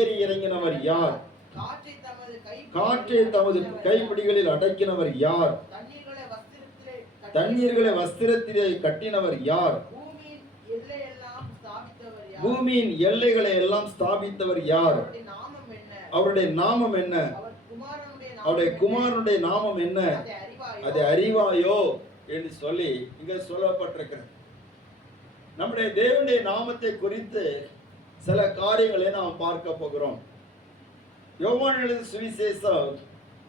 ஏறி இறங்கினவர் யார்? காற்றை தமது கைப்பிடிகளில் அடக்கினவர் யார்? தண்ணீர்களை வஸ்திரத்திலே கட்டினவர் யார்? பூமியின் எல்லைகளை எல்லாம் ஸ்தாபித்தவர் யார்? அவருடைய நாமம் என்ன? அவருடைய குமாரனுடைய நாமம் என்ன? அதை அறிவாயோ என்று சொல்லி இங்க சொல்லப்பட்டிருக்கிறது. நம்முடைய தேவனுடைய நாமத்தை குறித்து சில காரியங்களை நாம் பார்க்க போகிறோம். யோவான் எழுதின சுவிசேஷம்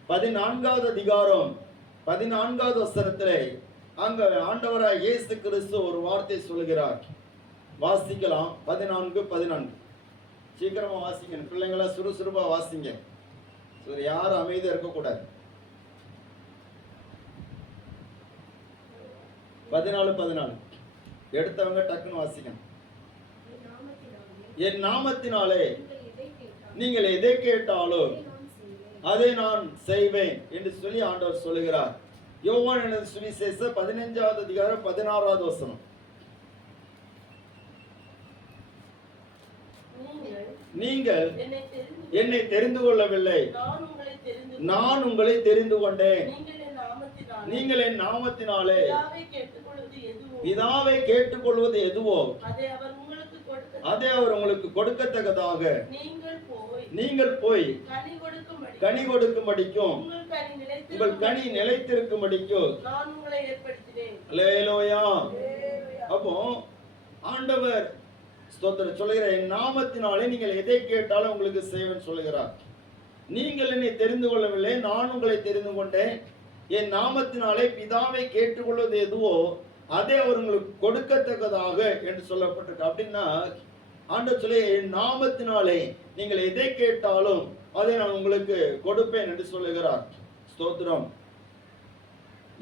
14வது அதிகாரம் 14வது வசனத்திலே அங்க ஆண்டவராய் இயேசு கிறிஸ்து ஒரு வார்த்தை சொல்கிறார். வாசிக்கலாம். 14:14. சீக்கிரமா வாசிங்க பிள்ளைங்களா, சுறுசுறுப்பா வாசிங்க. யாரும் அமைதியா இருக்கக்கூடாது. 14:14 எடுத்தவங்க டக்குன்னு வாசிக்கணும். என் நாமத்தினாலே நீங்கள் எதை கேட்டாலும் அதை நான் செய்வேன் என்று சொல்லி ஆண்டவர் சொல்லுகிறார். யோவான் எழுதின சுவிசேஷம் 15வது அதிகாரம் 16வது வசனம். நீங்கள் என்னை தெரிந்து கொள்ளவில்லை, நான் உங்களை தெரிந்து கொண்டேன். நீங்கள் என் நாமத்தினாலே பிதாவை கேட்டுக்கொள்வது எதுவோ அதை அவர் உங்களுக்கு கொடுக்கத்தக்கதாக நீங்கள் போய் கனி கொடுக்கும்படிக்கும் உங்கள் கனி நிலைத்திருக்கும்படிக்கும். அல்லேலூயா. அப்போ ஆண்டவர் ஸ்தோத்திரம் சொல்லுகிறார், என் நாமத்தினாலே நீங்கள் எதை கேட்டாலும் உங்களுக்கு செய்வேன் சொல்லுகிறார். நீங்கள் என்னை தெரிந்து கொள்ளவில்லை, நான் உங்களை தெரிந்து கொண்டேன். என் நாமத்தினாலே பிதாவை கேட்டுக்கொள்வது எதுவோ அதை அவர் உங்களுக்கு கொடுக்கத்தக்கதாக என்று சொல்லப்பட்டிருக்கு. அப்படின்னா ஆண்டவர் சொல்லி, என் நாமத்தினாலே நீங்கள் எதை கேட்டாலும் அதை நான் உங்களுக்கு கொடுப்பேன் என்று சொல்லுகிறார். ஸ்தோத்திரம்.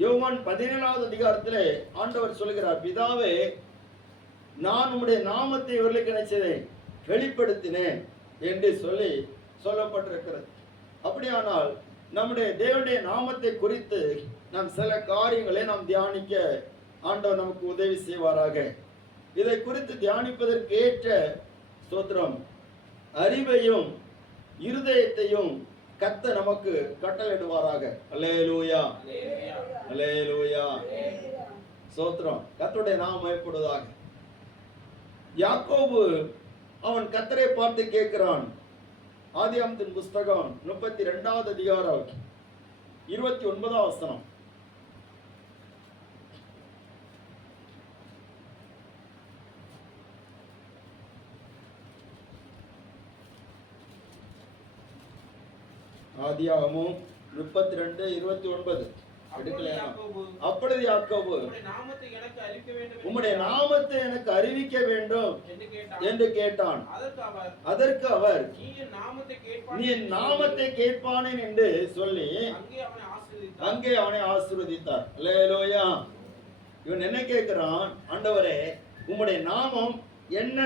யோவான் 17வது அதிகாரத்திலே ஆண்டவர் சொல்லுகிறார், பிதாவே நான் உம்முடைய நாமத்தை இவர்களுக்கு நினைச்சதை வெளிப்படுத்தினேன் என்று சொல்லி சொல்லப்பட்டிருக்கிறது. அப்படியானால் நம்முடைய தேவனுடைய நாமத்தை குறித்து நாம் சில காரியங்களை நாம் தியானிக்க ஆண்டவர் நமக்கு உதவி செய்வாராக. இதை குறித்து தியானிப்பதற்கு ஏற்ற ஸ்தோத்திரம் அறிவையும் இருதயத்தையும் கர்த்தர் நமக்கு கட்டளையிடுவாராக. அல்லேலூயா, அல்லேலூயா. ஸ்தோத்திரம். கர்த்தருடைய நாமம் மகிமைப்படுவதாக. யாக்கோபு அவன் கர்த்தரை பார்த்து கேட்கிறான். ஆதியாகமத்தின் புஸ்தகம் 32வது அதிகாரம் 29வது வசனம். ஆதியாகமம் 32:29. அப்பொழுது யாக்கோபு உம்முடைய நாமத்தை எனக்கு அறிவிக்க வேண்டும் என்று கேட்டான். அதற்கு அவர் நீ என் நாமத்தை கேட்பானேன் என்று சொல்லி அங்கே அவனை ஆசீர்வதித்தார். அல்லேலூயா. இவன் என்ன கேட்கிறான்? ஆண்டவரே உம்முடைய நாமம் என்ன?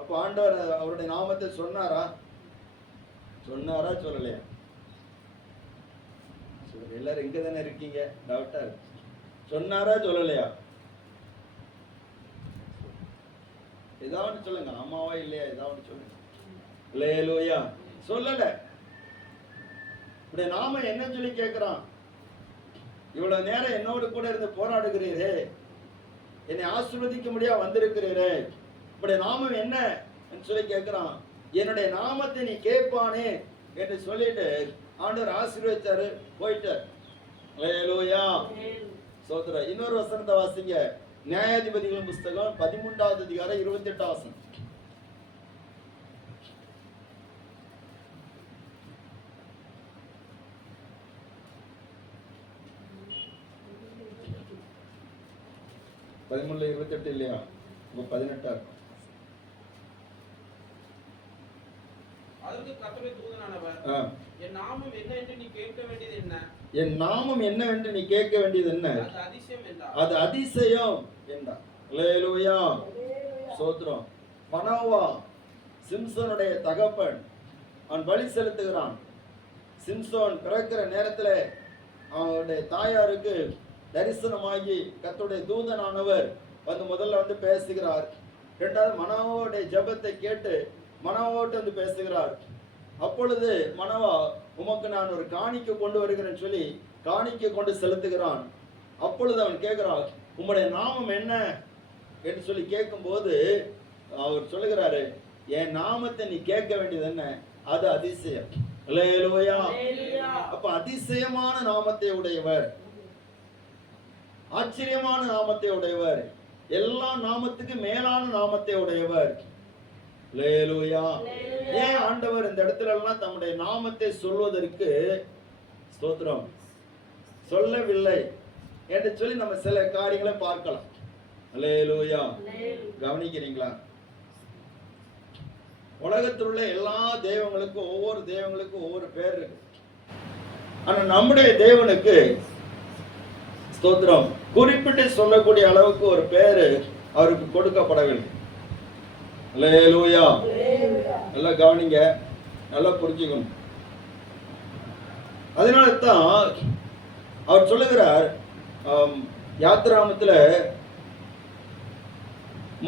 அப்ப ஆண்டவர் அவருடைய நாமத்தை சொன்னாரா சொல்லலையா? எல்லாரும் இங்க தானே இருக்கீங்க, டாக்டர். சொன்னாரா சொல்லலையா? ஏதாவது சொல்லுங்க. ஆமாவா இல்லையா? ஏதாவது சொல்லுங்க. அல்லேலூயா. சொல்லல. இப்படி நாம என்ன சொல்லி கேட்கிறான்? இவ்வளவு நேரம் என்னோடு கூட இருந்து போராடுகிறீரே, என்னை ஆசீர்வதிக்க முடியா வந்திருக்கிறீரே, இப்படி நாமம் என்ன சொல்லி கேட்கிறான். என்னுடைய நாமத்தை நீ கேட்பானே என்று சொல்லிட்டு ஆண்டவர் ஆசீர்வதிச்சாரு, போயிட்டார். அல்லேலூயா. ஸ்தோத்திரம். இன்னொரு வசனத்தை வாசிங்க. நியாயாதிபதிகளின் புஸ்தகம் 13வது அதிகாரம் 28வது வசனம். பதிமூணுல 28 இல்லையா? 18 இருக்கும். அதற்கு கர்த்தருடைய தூதனானவர், என் நாமம் என்ன என்று நீ கேட்க வேண்டியது என்ன? என் நாமம் என்னவென்று நீ கேட்க வேண்டியது என்ன? அது அதிசயம் என்றார். அது அதிசயம் என்றார். அல்லேலூயா. ஸ்தோத்திரம். மனோவா சிம்சோனுடைய தகப்பன், அவன் பலி செலுத்துகிறான். சிம்சோன் பிறக்கிற நேரத்தில் அவனுடைய தாயாருக்கு தரிசனமாகி கர்த்தருடைய தூதனானவர் வந்து முதல்ல வந்து பேசுகிறார். இரண்டாவது மனோவாவுடைய ஜெபத்தை கேட்டு மனோவோட்டு வந்து பேசுகிறார். அப்பொழுது மனவா, உமக்கு நான் ஒரு காணிக்கை கொண்டு வருகிறேன்னு சொல்லி காணிக்கை கொண்டு செலுத்துகிறான். அப்பொழுது அவன் கேட்கிறான், உம்முடைய நாமம் என்ன என்று சொல்லி கேட்கும்போது அவர் சொல்லுகிறாரு, என் நாமத்தை நீ கேட்க வேண்டியது என்ன, அது அதிசயம். அல்லேலூயா. அப்ப அதிசயமான நாமத்தை உடையவர், ஆச்சரியமான நாமத்தை உடையவர், எல்லா நாமத்துக்கு மேலான நாமத்தை உடையவர். அல்லேலூயா. ஏன் ஆண்டவர் இந்த இடத்துல எல்லாம் தம்முடைய நாமத்தை சொல்வதற்கு ஸ்தோத்திரம் சொல்லவில்லை என்று சொல்லி நம்ம சில காரியங்களை பார்க்கலாம். அல்லேலூயா. கவனிக்கிறீங்களா? உலகத்தில் உள்ள எல்லா தெய்வங்களுக்கும் ஒவ்வொரு தெய்வங்களுக்கும் ஒவ்வொரு பேர் இருக்கு. ஆனா நம்முடைய தேவனுக்கு ஸ்தோத்திரம் குறிப்பிட்டு சொல்லக்கூடிய அளவுக்கு ஒரு பேரு அவருக்கு கொடுக்கப்படவில்லை. அல்லேலூயா. நல்லா கவனிங்க, நல்லா புரிஞ்சுக்கணும். அதனால தான் அவர் சொல்லுகிறார், யாத்திராமத்துல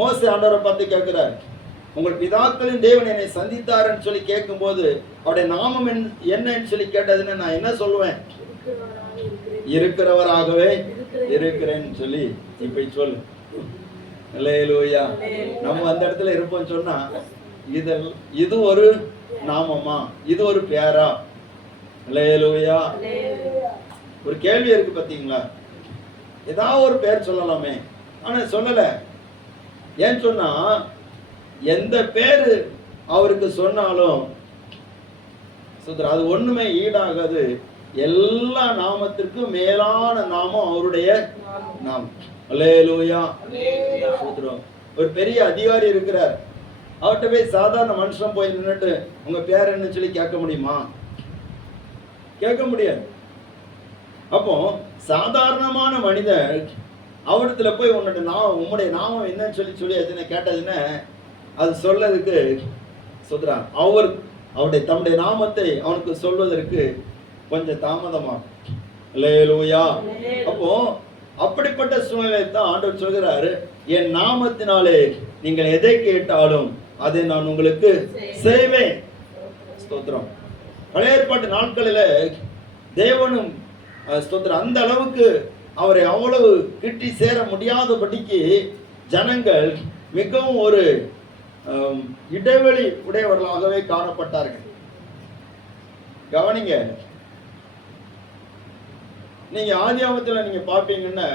மோசே ஆண்டவரை பார்த்து கேட்கிறார், உங்கள் பிதாக்களின் தேவன் என்னை சந்தித்தார்ன்னு சொல்லி கேட்கும் போது அவருடைய நாமம் என்னன்னு சொல்லி கேட்டதுன்னு நான் என்ன சொல்லுவேன்? இருக்கிறவராகவே இருக்கிறேன்னு சொல்லி இப்ப சொல்லு. அல்லேலூயா. நம்ம அந்த இடத்துல இருப்போம் சொன்னா இது ஒரு நாமமா, இது ஒரு பேரா? அல்லேலூயா. ஒரு கேள்வி இருக்கு பாத்தீங்களா? ஏதாவது ஒரு பேர் சொல்லலாமே, ஆனா சொல்லல. ஏன் சொன்னா எந்த பேரு அவருக்கு சொன்னாலும் அது ஒண்ணுமே ஈடாகாது. எல்லா நாமத்திற்கும் மேலான நாமம் அவருடைய நாமம். அல்லேலூயா. ஒரு பெரிய அதிகாரி இருக்கிறார், அவர்கிட்ட போய் சாதாரண மனுஷன் போய் நின்னுட்டு உங்க பேர் என்ன சொல்லி கேட்க முடியுமா? கேட்க முடியாது. அப்போ சாதாரணமான மனிதன் அவரிடத்துல போய் உம்முடைய நாமம் என்னன்னு சொல்லி கேட்டதுன்னு அது சொல்லதுக்கு சொல்றான். அவருடைய தம்முடைய நாமத்தை அவனுக்கு சொல்வதற்கு கொஞ்சம் தாமதமாகும். அல்லேலூயா. அப்போ அப்படிப்பட்ட சூழ்நிலை தான் ஆண்டவர் சொல்கிறாரு, என் நாமத்தினாலே நீங்கள் எதை கேட்டாலும் அதை நான் உங்களுக்கு செய்வேன். ஸ்தோத்திரம். பழைய ஏற்பாட்டு நாட்களில தேவனும் ஸ்தோத்திரம் அந்த அளவுக்கு அவரை அவ்வளவு கிட்டி சேர முடியாதபடிக்கு ஜனங்கள் மிகவும் ஒரு இடைவெளி உடையவர்களாகவே காணப்பட்டார்கள். கவனிங்க, நீங்க ஆதியாகமத்துல நீங்க பாப்பீங்கன்னா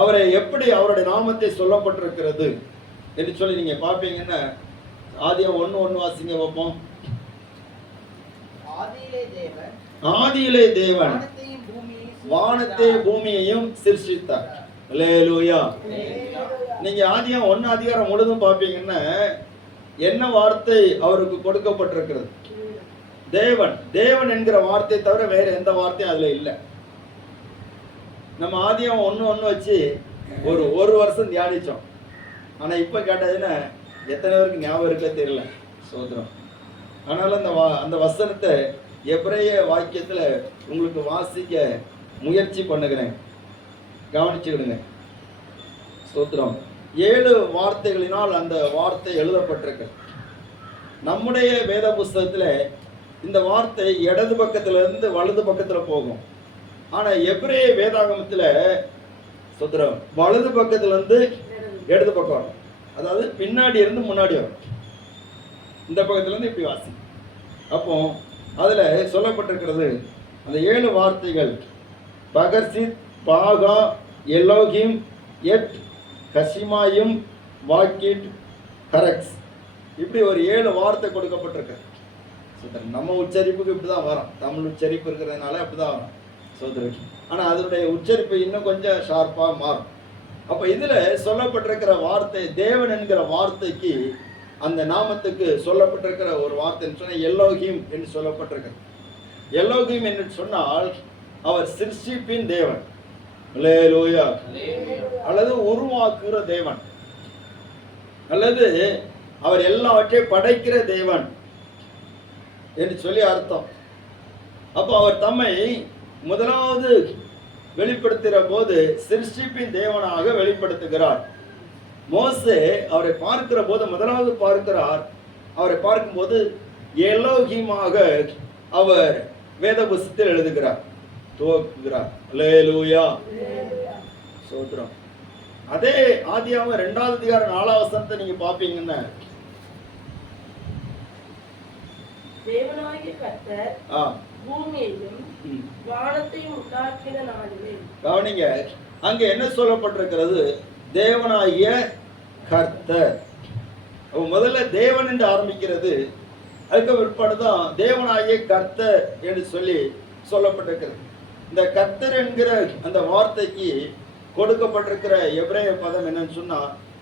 அவரை எப்படி அவருடைய நாமத்தை சொல்லப்பட்டிருக்கிறது என்று சொல்லி நீங்க பாப்பீங்கன்னா ஆதியாகம் 1:1 வாசிங்க பார்ப்போம். ஆதியிலே தேவன் வானத்தை பூமியையும் சிருஷ்டித்தார். அல்லேலூயா. நீங்க ஆதியாகம் 1 அதிகாரம் முழுதும் பாப்பீங்கன்னா என்ன வார்த்தை அவருக்கு கொடுக்கப்பட்டிருக்கிறது? தேவன் என்கிற வார்த்தை தவிர வேற எந்த வார்த்தையும் அதுல இல்லை. நம்ம ஆதியாகம் 1:1 வச்சு ஒரு வருஷம் தியானிச்சோம். ஆனா இப்ப கேட்டதுன்னா எத்தனை பேருக்கு ஞாபகம் இருக்க தெரியல. சோதரம். ஆனாலும் அந்த வசனத்தை எபிரேய வாக்கியத்துல உங்களுக்கு வாசிக்க முயற்சி பண்ணுகிறேன், கவனிச்சுக்கிடுங்க. ஸ்தோத்திரம். 7 வார்த்தைகளினால் அந்த வார்த்தை எழுதப்பட்டிருக்கு. நம்முடைய வேத புஸ்தகத்துல இந்த வார்த்தை இடது பக்கத்துல இருந்து வலது பக்கத்துல போகும். ஆனா எபிரேய வேதாகமத்துல ஸ்தோத்திரம் வலது பக்கத்துல இருந்து இடது பக்கம் வரும். அதாவது பின்னாடி இருந்து முன்னாடி வரும். இந்த பக்கத்துல இருந்து இப்படி வாசி. அப்போ அதுல சொல்லப்பட்டிருக்கிறது அந்த 7 வார்த்தைகள் பகர்சித், பாகா, எலோகிம், எட், கசிமாயும், வாக்கிட், கரக்ஸ், இப்படி ஒரு 7 வார்த்தை கொடுக்கப்பட்டிருக்கு. நம்ம உச்சரிப்புக்கு இப்படிதான் வரும். தமிழ் உச்சரிப்பு இருக்கிறதுனால அப்படிதான் வரும் சோதரன். ஆனா அதனுடைய உச்சரிப்பு இன்னும் கொஞ்சம் ஷார்ப்பா மாறும். அப்ப இதுல சொல்லப்பட்டிருக்கிற வார்த்தை தேவன் என்கிற வார்த்தைக்கு அந்த நாமத்துக்கு சொல்லப்பட்டிருக்கிற ஒரு வார்த்தை சொன்ன எல்லோகிம் என்று சொல்லப்பட்டிருக்கிறது. எல்லோகிம் என்று சொன்னால் அவர் சிருஷ்டிப்பின் தேவன். அல்லேலூயா. அல்லது உருவாக்குகிற தேவன், அல்லது அவர் எல்லாவற்றையும் படைக்கிற தேவன் என்று சொல்லி அர்த்தம். அப்போ அவர் தம்மை முதலாவது வெளிப்படுத்துகிற போது சிருஷ்டிப்பின் தேவனாக வெளிப்படுத்துகிறார். மோசே அவரை பார்க்கிற போது முதலாவது பார்க்கிறார். அவரை பார்க்கும்போது எலோகிமாக அவர் வேத புஸ்தகத்தில் எழுதுகிறார், துவக்குகிறார். அல்லேலூயா, ஸ்தோத்திரம். அதே ஆதியாகமம் 2வது அதிகாரம் 4வது வசனத்தை நீங்க பாப்பீங்கன்னா, தேவனாகிய கர்த்தர் பூமியையும் வானத்தையும் உண்டாக்கின நாளிலே. கவனிங்க, அங்க என்ன சொல்லப்பட்டிருக்கிறது? தேவனாகிய கர்த்தர். முதல்ல தேவன் என்று ஆரம்பிக்கிறது, அதுக்கு பிற்பாடுதான் தேவனாகிய கர்த்தர் என்று சொல்லி சொல்லப்பட்டிருக்கிறது. இந்த கர்த்தர் என்கிற அந்த வார்த்தைக்கு கொடுக்கப்பட்டிருக்கிற எபிரேய பதம் என்னன்னு சொன்னா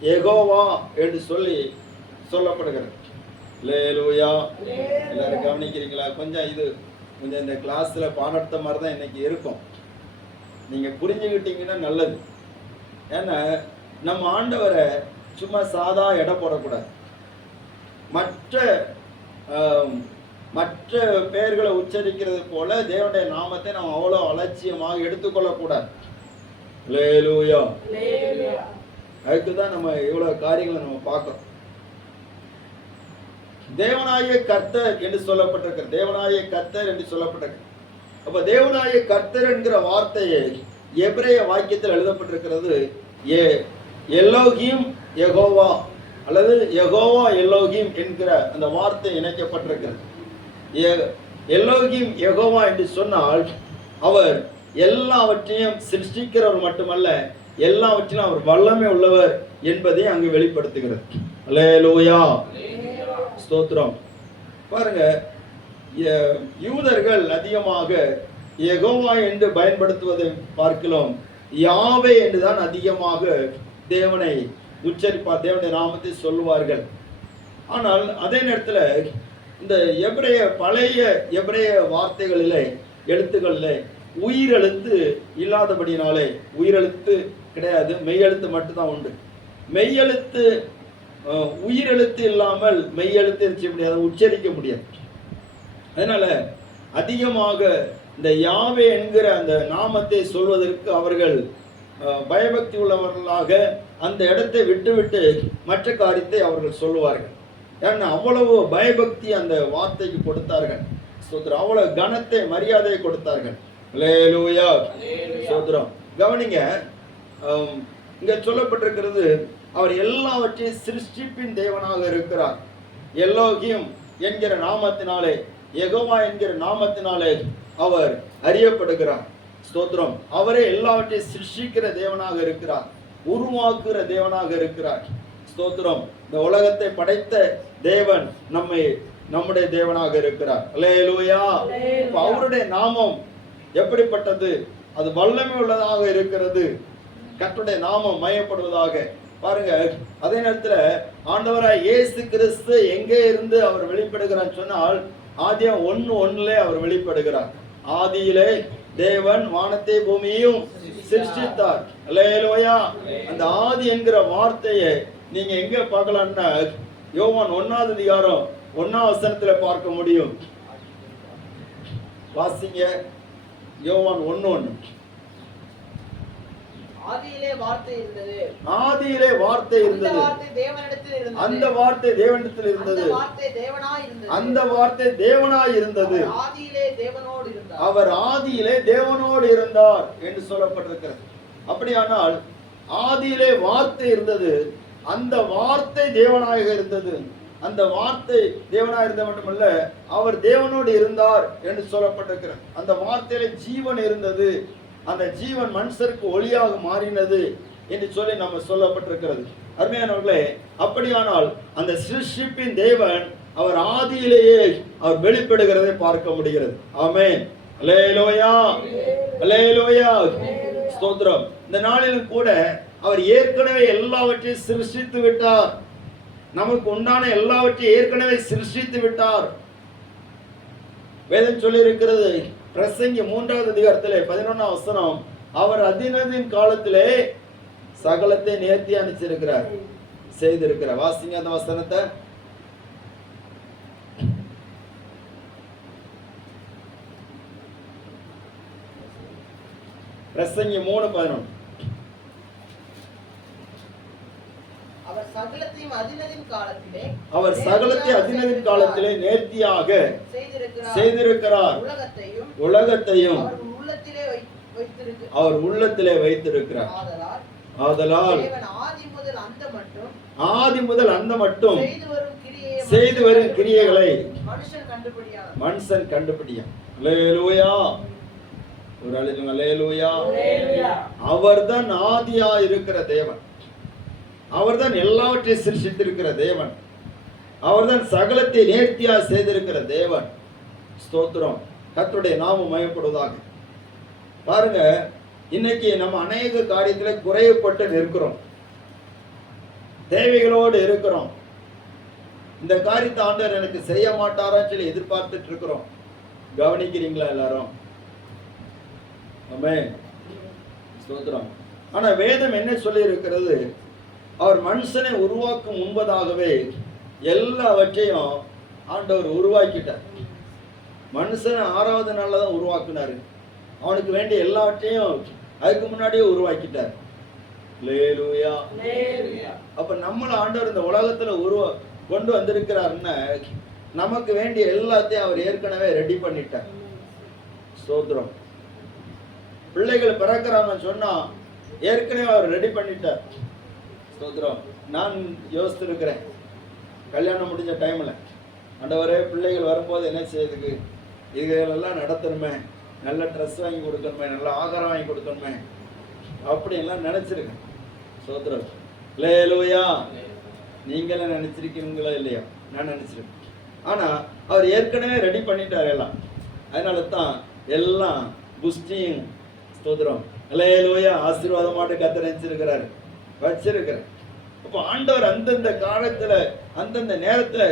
யெகோவா என்று சொல்லி சொல்லப்படுகிறது. அல்லேலூயா. எல்லாரும் கவனிக்கிறீங்களா? கொஞ்சம் இந்த கிளாஸ்ல பாடத்த மாதிரி தான் இன்னைக்கு இருக்கும். நீங்க புரிஞ்சுக்கிட்டீங்கன்னா நல்லது. ஏன்னா நம்ம ஆண்டவரை சும்மா சாதா எடை போடக்கூடாது. மற்ற பெயர்களை உச்சரிக்கிறது போல தேவனுடைய நாமத்தை நாம் அவ்வளோ அலட்சியமாக எடுத்துக்கொள்ளக்கூடாது. அல்லேலூயா. அதுக்குதான் நம்ம இவ்வளவு காரியங்களை நம்ம பார்க்கிறோம். தேவனாகிய கர்த்தர் என்று சொல்லப்பட்டிருக்கிறது. தேவனாகிய கர்த்தர் என்று சொல்லப்பட்டிருக்கு. அப்ப தேவனாகிய கர்த்தர் என்கிற வார்த்தையை எபிரேய வாக்கியத்தில் எழுதப்பட்டிருக்கிறது எலோகிம் யெகோவா அல்லது யெகோவா எலோகிம் என்கிற அந்த வார்த்தை இணைக்கப்பட்டிருக்கிறது. எலோகிம் யெகோவா என்று சொன்னால் அவர் எல்லாவற்றையும் சிருஷ்டிக்கிறவர் மட்டுமல்ல, எல்லாவற்றிலும் அவர் வல்லமை உள்ளவர் என்பதை அங்கு வெளிப்படுத்துகிறது. அல்லேலூயா, ஸ்தோத்திரம். பாருங்க, யூதர்கள் அதிகமாக யெகோவா என்று பயன்படுத்துவதை பார்க்கலாம், யாவே என்றுதான் அதிகமாக தேவனை உச்சரிப்பார், தேவனுடைய நாமத்தை சொல்லுவார்கள். ஆனால் அதே நேரத்தில் இந்த பழைய எபிரேய வார்த்தைகளிலே எழுத்துக்களிலே உயிரெழுத்து இல்லாதபடினாலே, உயிரெழுத்து கிடையாது, மெய்யெழுத்து மட்டும்தான் உண்டு. மெய்யெழுத்து உயிரெழுத்து இல்லாமல் மெய்யெழுத்து செய்ய முடியாது, உச்சரிக்க முடியாது. அதனால அதிகமாக இந்த யாவே என்கிற அந்த நாமத்தை சொல்வதற்கு அவர்கள் பயபக்தி உள்ளவர்களாக அந்த இடத்தை விட்டுவிட்டு மற்ற காரியத்தை அவர்கள் சொல்லுவார்கள். ஏன்னா அவ்வளவு பயபக்தி அந்த வார்த்தைக்கு கொடுத்தார்கள். அவ்வளவு கனத்தை மரியாதையை கொடுத்தார்கள். அல்லேலூயா, ஸ்தோத்திரம். கவனிங்க, இங்க சொல்லப்பட்டிருக்கிறது அவர் எல்லாவற்றையும் சிருஷ்டிப்பின் தேவனாக இருக்கிறார். எலோகிம் என்கிற நாமத்தினாலே, யெகோவா என்கிற நாமத்தினாலே அவர் அறியப்படுகிறார். ஸ்தோத்திரம். அவரே எல்லாவற்றையும் சிருஷ்டிக்கிற தேவனாக இருக்கிறார், உருவாக்குகிற தேவனாக இருக்கிறார். ஸ்தோத்திரம். இந்த உலகத்தை படைத்த தேவன் நம்முடைய தேவனாக இருக்கிறார். அல்லேலூயா. அவருடைய நாமம் எப்படிப்பட்டது? அது வல்லமை உள்ளதாக இருக்கிறது. கர்த்தருடைய நாமம் மயப்படுவதாக. பாருங்க, அதே நேரத்தில் ஆண்டவராய் இயேசு கிறிஸ்து எங்கே இருந்து அவர் வெளிப்படுகிறார் சொன்னால் ஆதியாம் 1:1 அவர் வெளிப்படுகிறார். ஆதியிலே தேவன் வானத்தை பூமியையும் சிருஷ்டித்தார். அல்லேலூயா. அந்த ஆதி என்கிற வார்த்தையை நீங்க எங்க பார்க்கலாம்னா யோவான் 1வது அதிகாரம் 1வது வசனத்துல பார்க்க முடியும். வாசிங்க, யோவான் 1:1. ஆதியிலே வார்த்தை இருந்தது, ஆதியிலே வார்த்தை இருந்தது, அந்த வார்த்தை தேவனிடத்தில் இருந்தது, அந்த வார்த்தை தேவனாய் இருந்தது, அவர் ஆதியிலே தேவனோடு இருந்தார் என்று சொல்லப்பட்டிருக்கிறது. அப்படியானால் ஆதியிலே வார்த்தை இருந்தது, அந்த வார்த்தை தேவனாக இருந்தது, அந்த வார்த்தை தேவனாக இருந்த மட்டுமல்ல அவர் தேவனோடு இருந்தார் என்று சொல்லப்பட்டிருக்கிறது. அந்த வார்த்தையில ஜீவன் இருந்தது, அந்த ஜீவன் மனுஷருக்கு ஒளியாக மாறினது என்று சொல்லி நம்ம சொல்லப்பட்டிருக்கிறது. அருமையானவர்களே, அப்படியானால் அந்த சிருஷ்டிப்பின் தேவன் அவர் ஆதியிலேயே அவர் வெளிப்படுகிறதை பார்க்க முடிகிறது. ஆமென். அல்லேலூயா, அல்லேலூயா, ஸ்தோத்திரம். இந்த நாளிலும் கூட அவர் ஏற்கனவே எல்லாவற்றையும் சிருஷ்டித்து விட்டார். நமக்கு உண்டான எல்லாவற்றையும் ஏற்கனவே சிருஷ்டித்து விட்டார். வேதம் சொல்லி இருக்கிறது, பிரசங்கி 3வது அதிகாரத்திலே 11வது வசனம், அவர் அதினதின் காலத்திலே சகலத்தை நேர்த்தி அனுப்பிச்சிருக்கிறார், செய்திருக்கிறார். வாசிங்க அந்த வசனத்தை. பிரசங்கி 3:11. சகலத்தையும் அதினதின் காலத்திலே அவர் சகலத்தை அதினதின் காலத்திலே நேர்த்தியாக செய்திருக்கிறார். உலகத்தையும் அவர் உள்ளத்திலே வைத்திருக்கிறார். ஆதலால் ஆதி முதல் அந்த மட்டும் செய்து வரும் கிரியைகளை மனுஷன் கண்டுபிடியான். அல்லேலூயா. ஒரு அழைக்கும் அல்லேலூயா. அவர்தான் ஆதியா இருக்கிற தேவன். அவர்தான் எல்லாவற்றையும் சிருஷ்டித்திருக்கிற தேவன். அவர்தான் சகலத்தை நேர்த்தியா செய்திருக்கிற தேவன். ஸ்தோத்திரம். கர்த்தருடைய நாமம் மகிமைப்படுவதாக. பாருங்க, இன்னைக்கு நம்ம அநேக காரியத்துல குறைவுபட்டு நிற்கிறோம், தேவைகளோடு இருக்கிறோம். இந்த காரியத்தை ஆண்டவர் எனக்கு செய்ய மாட்டாரான்னு சொல்லி எதிர்பார்த்துட்டு இருக்கிறோம். கவனிக்கிறீங்களா எல்லாரும்? ஆமென். ஸ்தோத்திரம். ஆனா வேதம் என்ன சொல்லி இருக்கிறது? அவர் மனுஷனை உருவாக்கும் முன்பதாகவே எல்லாவற்றையும் ஆண்டவர் உருவாக்கிட்டார். மனுஷனை 6வது நாள்ல தான் உருவாக்குனாரு. அவனுக்கு வேண்டிய எல்லாவற்றையும் அதுக்கு முன்னாடியே உருவாக்கிட்டார். அல்லேலூயா. அப்ப நம்மள ஆண்டவர் இந்த உலகத்துல கொண்டு வந்திருக்கிறாருன்னா நமக்கு வேண்டிய எல்லாத்தையும் அவர் ஏற்கனவே ரெடி பண்ணிட்டார். ஸ்தோத்திரம். பிள்ளைகள் பிறக்கிறாங்கன்னு சொன்னா ஏற்கனவே அவர் ரெடி பண்ணிட்டார். ஸ்தோத்திரம். நான் யோசித்திருக்கிறேன், கல்யாணம் முடிஞ்ச டைம்ல ஆண்டவரே பிள்ளைகள் வரும்போது என்ன செய்யுதுக்கு இதுகளெல்லாம் நடத்தணுமே, நல்ல ட்ரெஸ் வாங்கி கொடுக்கணுமே, நல்ல ஆகாரம் வாங்கி கொடுக்கணுமே, அப்படி எல்லாம் நினைச்சிருக்கேன். ஸ்தோத்திரம். அல்லேலூயா. நீங்களும் நினைச்சிருக்கீங்களா இல்லையா? நான் நினைச்சிருக்கேன். ஆனா அவர் ஏற்கனவே ரெடி பண்ணிட்டார் எல்லாம். அதனால தான் எல்லாம் புஷ்டியும். ஸ்தோத்திரம். அல்லேலூயா. ஆசீர்வாதமாட்டு கர்த்தர் நினைச்சிருக்கிறாரு, வச்சிருக்கிறார். அப்போ ஆண்டவர் அந்தந்த காலத்துல அந்தந்த நேரத்துல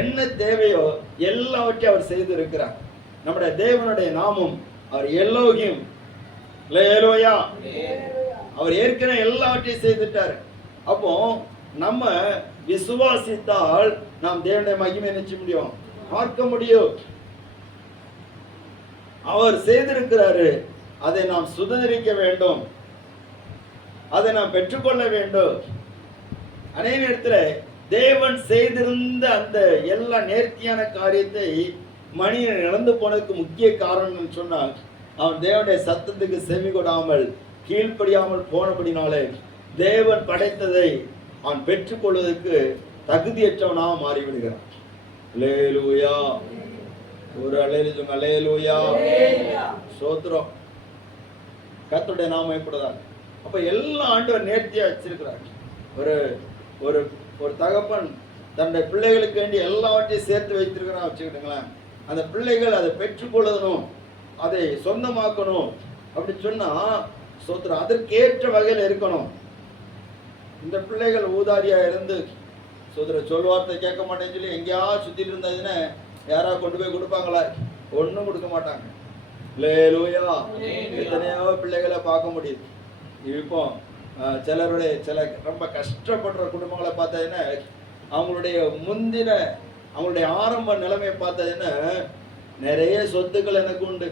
என்ன தேவையோ எல்லாவற்றையும் அவர் செய்து இருக்கிறார். நம்முடைய தேவனுடைய நாமம் அவர் எல்லோகியும். அல்லேலூயா. அவர் ஏற்கனவே எல்லாவற்றையும் செய்துட்டார். அப்போ நம்ம விசுவாசித்தால் நாம் தேவனுடைய மகிமை நினைச்ச முடியும், பார்க்க முடியும். அவர் செய்திருக்கிறாரு, அதை நாம் சுதந்திரிக்க வேண்டும், அதை நாம் பெற்றுக்கொள்ள வேண்டும். அதே நேரத்தில் தேவன் செய்திருந்த அந்த எல்லா நேர்த்தியான காரியத்தை மனிதன் இழந்து போனதுக்கு முக்கிய காரணம் சொன்னால் அவன் தேவனுடைய சத்தத்துக்கு செவி கொடாமல் கீழ்ப்படியாமல் போனபடினாலே தேவன் படைத்ததை அவன் பெற்றுக்கொள்வதற்கு தகுதியற்றவனாக மாறிவிடுகிறான். அல்லேலூயா. ஒரு அல்லேலூயா. அல்லேலூயா. ஸ்தோத்திரம். கர்த்தருடைய நாமம் எப்படிதான். அப்ப எல்லா ஆண்டவர் நேர்த்தியா வச்சிருக்கிறார். ஒரு ஒரு ஒரு தகப்பன் தன்னுடைய பிள்ளைகளுக்கு வேண்டி எல்லாவற்றையும் சேர்த்து வைத்திருக்கிறான் வச்சுக்கிட்டுங்களேன். அந்த பிள்ளைகள் அதை பெற்றுக்கொள்ளணும், அதை சொந்தமாக்கணும் அப்படி சொன்னா ஸ்தோத்திரம், அதற்கேற்ற வகையில் இருக்கணும். இந்த பிள்ளைகள் ஊதாரியா இருந்து ஸ்தோத்திரம் சொல்வார்த்தை கேட்க மாட்டேன்னு சொல்லி எங்கேயாவது சுத்திட்டு இருந்ததுன்னு யாராவது கொண்டு போய் கொடுப்பாங்களா? ஒன்றும் கொடுக்க மாட்டாங்க. அல்லேலூயா. எத்தனையோ பிள்ளைகளை பார்க்க முடியுது. இப்போ சில ரொம்ப கஷ்டப்படுற குடும்பங்களை பார்த்ததுன்னா அவங்களுடைய முந்தின அவங்களுடைய ஆரம்ப நிலைமையை பார்த்ததுன்னா நிறைய சொத்துக்கள் எனக்கு உண்டு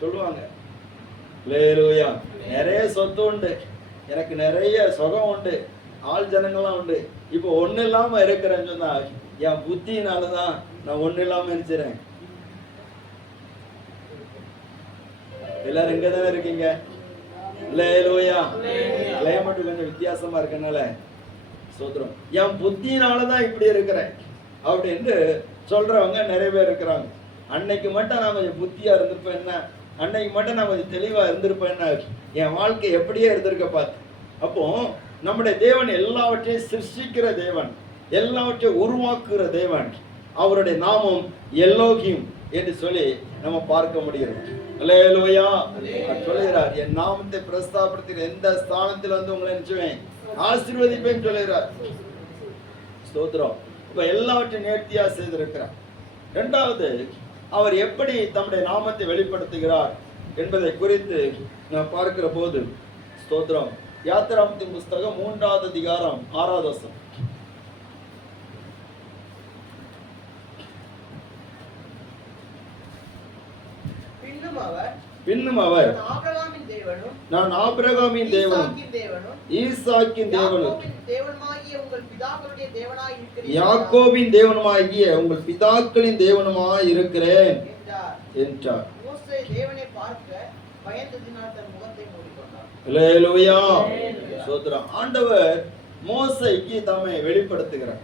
சொல்லுவாங்க. அல்லேலூயா. நிறைய சொத்து உண்டு, எனக்கு நிறைய சுகம் உண்டு, ஆள் ஜனங்கள்லாம் உண்டு. இப்போ ஒன்றும் இல்லாம இருக்கிறேன்னு சொன்னா என் புத்தினாலதான் நான் ஒன்றும் இல்லாம இருக்கிறேன். எல்லாரும் இங்க தானே இருக்கீங்க. அல்லேலூயா. கிளைமேட் கொஞ்சம் வித்தியாசமா இருக்கனால ஸ்தோத்திரம், என் புத்தினாலதான் இப்படி இருக்கிறேன் அப்படின்னு சொல்றவங்க நிறைய பேர் இருக்கிறாங்க. அன்னைக்கு மட்டும் நான் கொஞ்சம் புத்தியா இருந்திருப்பேன் என்ன, அன்னைக்கு மட்டும் நான் கொஞ்சம் தெளிவா இருந்திருப்பேன் என்ன, என் வாழ்க்கை எப்படியே இருந்திருக்க பார்த்து. அப்போ நம்முடைய தேவன் எல்லாவற்றையும் சிருஷ்டிக்கிற தேவன், எல்லாவற்றையும் உருவாக்குகிற தேவன். அவருடைய நாமம் எல்லோகியும் என்று சொல்லி நம்ம பார்க்க முடிகிறது. அல்லேலூயா. சொல்லுகிறார், என் நாமத்தை பிரஸ்தாபப்படுத்துகிற எந்த ஸ்தானத்தில் வந்து உங்களை நினைச்சுவேன் ஆசீர்வதிப்பேன்னு சொல்லுகிறார். ஸ்தோத்திரம். இப்ப எல்லாவற்றையும் நேர்த்தியா செய்திருக்கிறார். இரண்டாவது, அவர் எப்படி தம்முடைய நாமத்தை வெளிப்படுத்துகிறார் என்பதை குறித்து நான் பார்க்கிற போது ஸ்தோத்திரம், யாத்திராமத்தின் புஸ்தகம் 3வது அதிகாரம் 6வது வசனம். பின்னும் அவர் பின்னும் அவர் நான் ஆபிரகாமின் தேவனும் நான் ஆபிரகாமின் தேவனும் ஈசாக்கின் தேவனும் ஈசாக்கின் தேவனும் யாக்கோபின் தேவனுமாகிய உங்கள் பிதாக்களுடைய தேவனாய் இருக்கிறேன் யாக்கோபின் தேவனுமாகிய உங்கள் பிதாக்களின் தேவனுமாய் இருக்கிறேன் என்றார். மோசே தேவனை பார்க்க பயந்ததினால் தன் முகத்தை மூடிக்கொண்டார். அல்லேலூயா. ஸ்தோத்திரம். ஆண்டவர் மோசேக்கு தம்மை வெளிப்படுத்துகிறார்.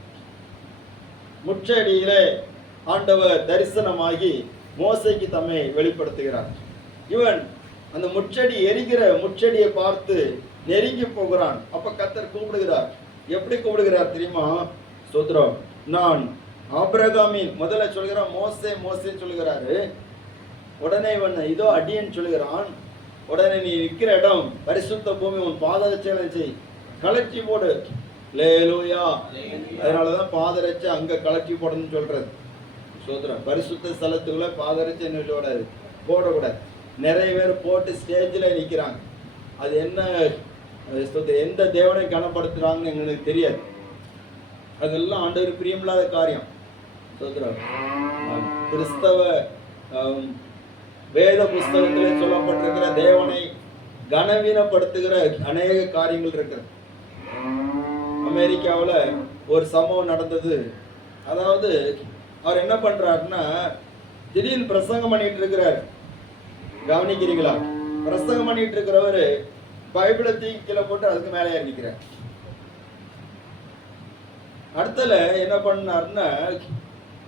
முச்சடியிலே ஆண்டவர் தரிசனமாகி மோசேக்கு தம்மை வெளிப்படுத்துகிறார். இவன் அந்த முச்சடியை பார்த்து நெருங்கி போகிறான். அப்ப கர்த்தர் கூப்பிடுகிறார். எப்படி கூப்பிடுகிறார் தெரியுமா? ஸ்தோத்திரம். நான் ஆபிரகாமின், முதல்ல சொல்கிறான் மோசே மோசேன்னு சொல்கிறாரு. உடனே இவன் இதோ அடியன்னு சொல்கிறான். உடனே நீ நிற்கிற இடம் பரிசுத்த பூமி, உன் பாதரட்சை செய், கலட்டி போடு. அல்லேலூயா. அதனாலதான் பாதரட்சை அங்க கலட்டி போடணும்னு சொல்றது. ஸ்தோத்திரம். பரிசுத்த ஸ்தலத்துக்குள்ள பாதரட்சை என்னோடாது போடக்கூடாது. நிறைய பேர் போட்டு ஸ்டேஜில் நிற்கிறாங்க. அது என்ன எந்த தேவனை கனப்படுத்துறாங்கன்னு எங்களுக்கு தெரியாது. அதெல்லாம் ஆண்டவர் பிரியமில்லாத காரியம். ஸ்தோத்திரம். கிறிஸ்தவ வேத புஸ்தகத்திலே சொல்லப்பட்டிருக்கிற தேவனை கனவீனப்படுத்துகிற அநேக காரியங்கள் இருக்கிறது. அமெரிக்காவில் ஒரு சம்பவம் நடந்தது. அதாவது அவர் என்ன பண்றாருன்னா, திடீர்னு பிரசங்கம் பண்ணிட்டு இருக்கிறார். கவனிக்கிறீங்களா? பிரசங்கம் பண்ணிட்டு இருக்கிறவர் பைபிளை தூக்கி கீழே போட்டு அதுக்கு மேலே ஏறி நிற்கிறார். அடுத்தல என்ன பண்ணாருன்னா,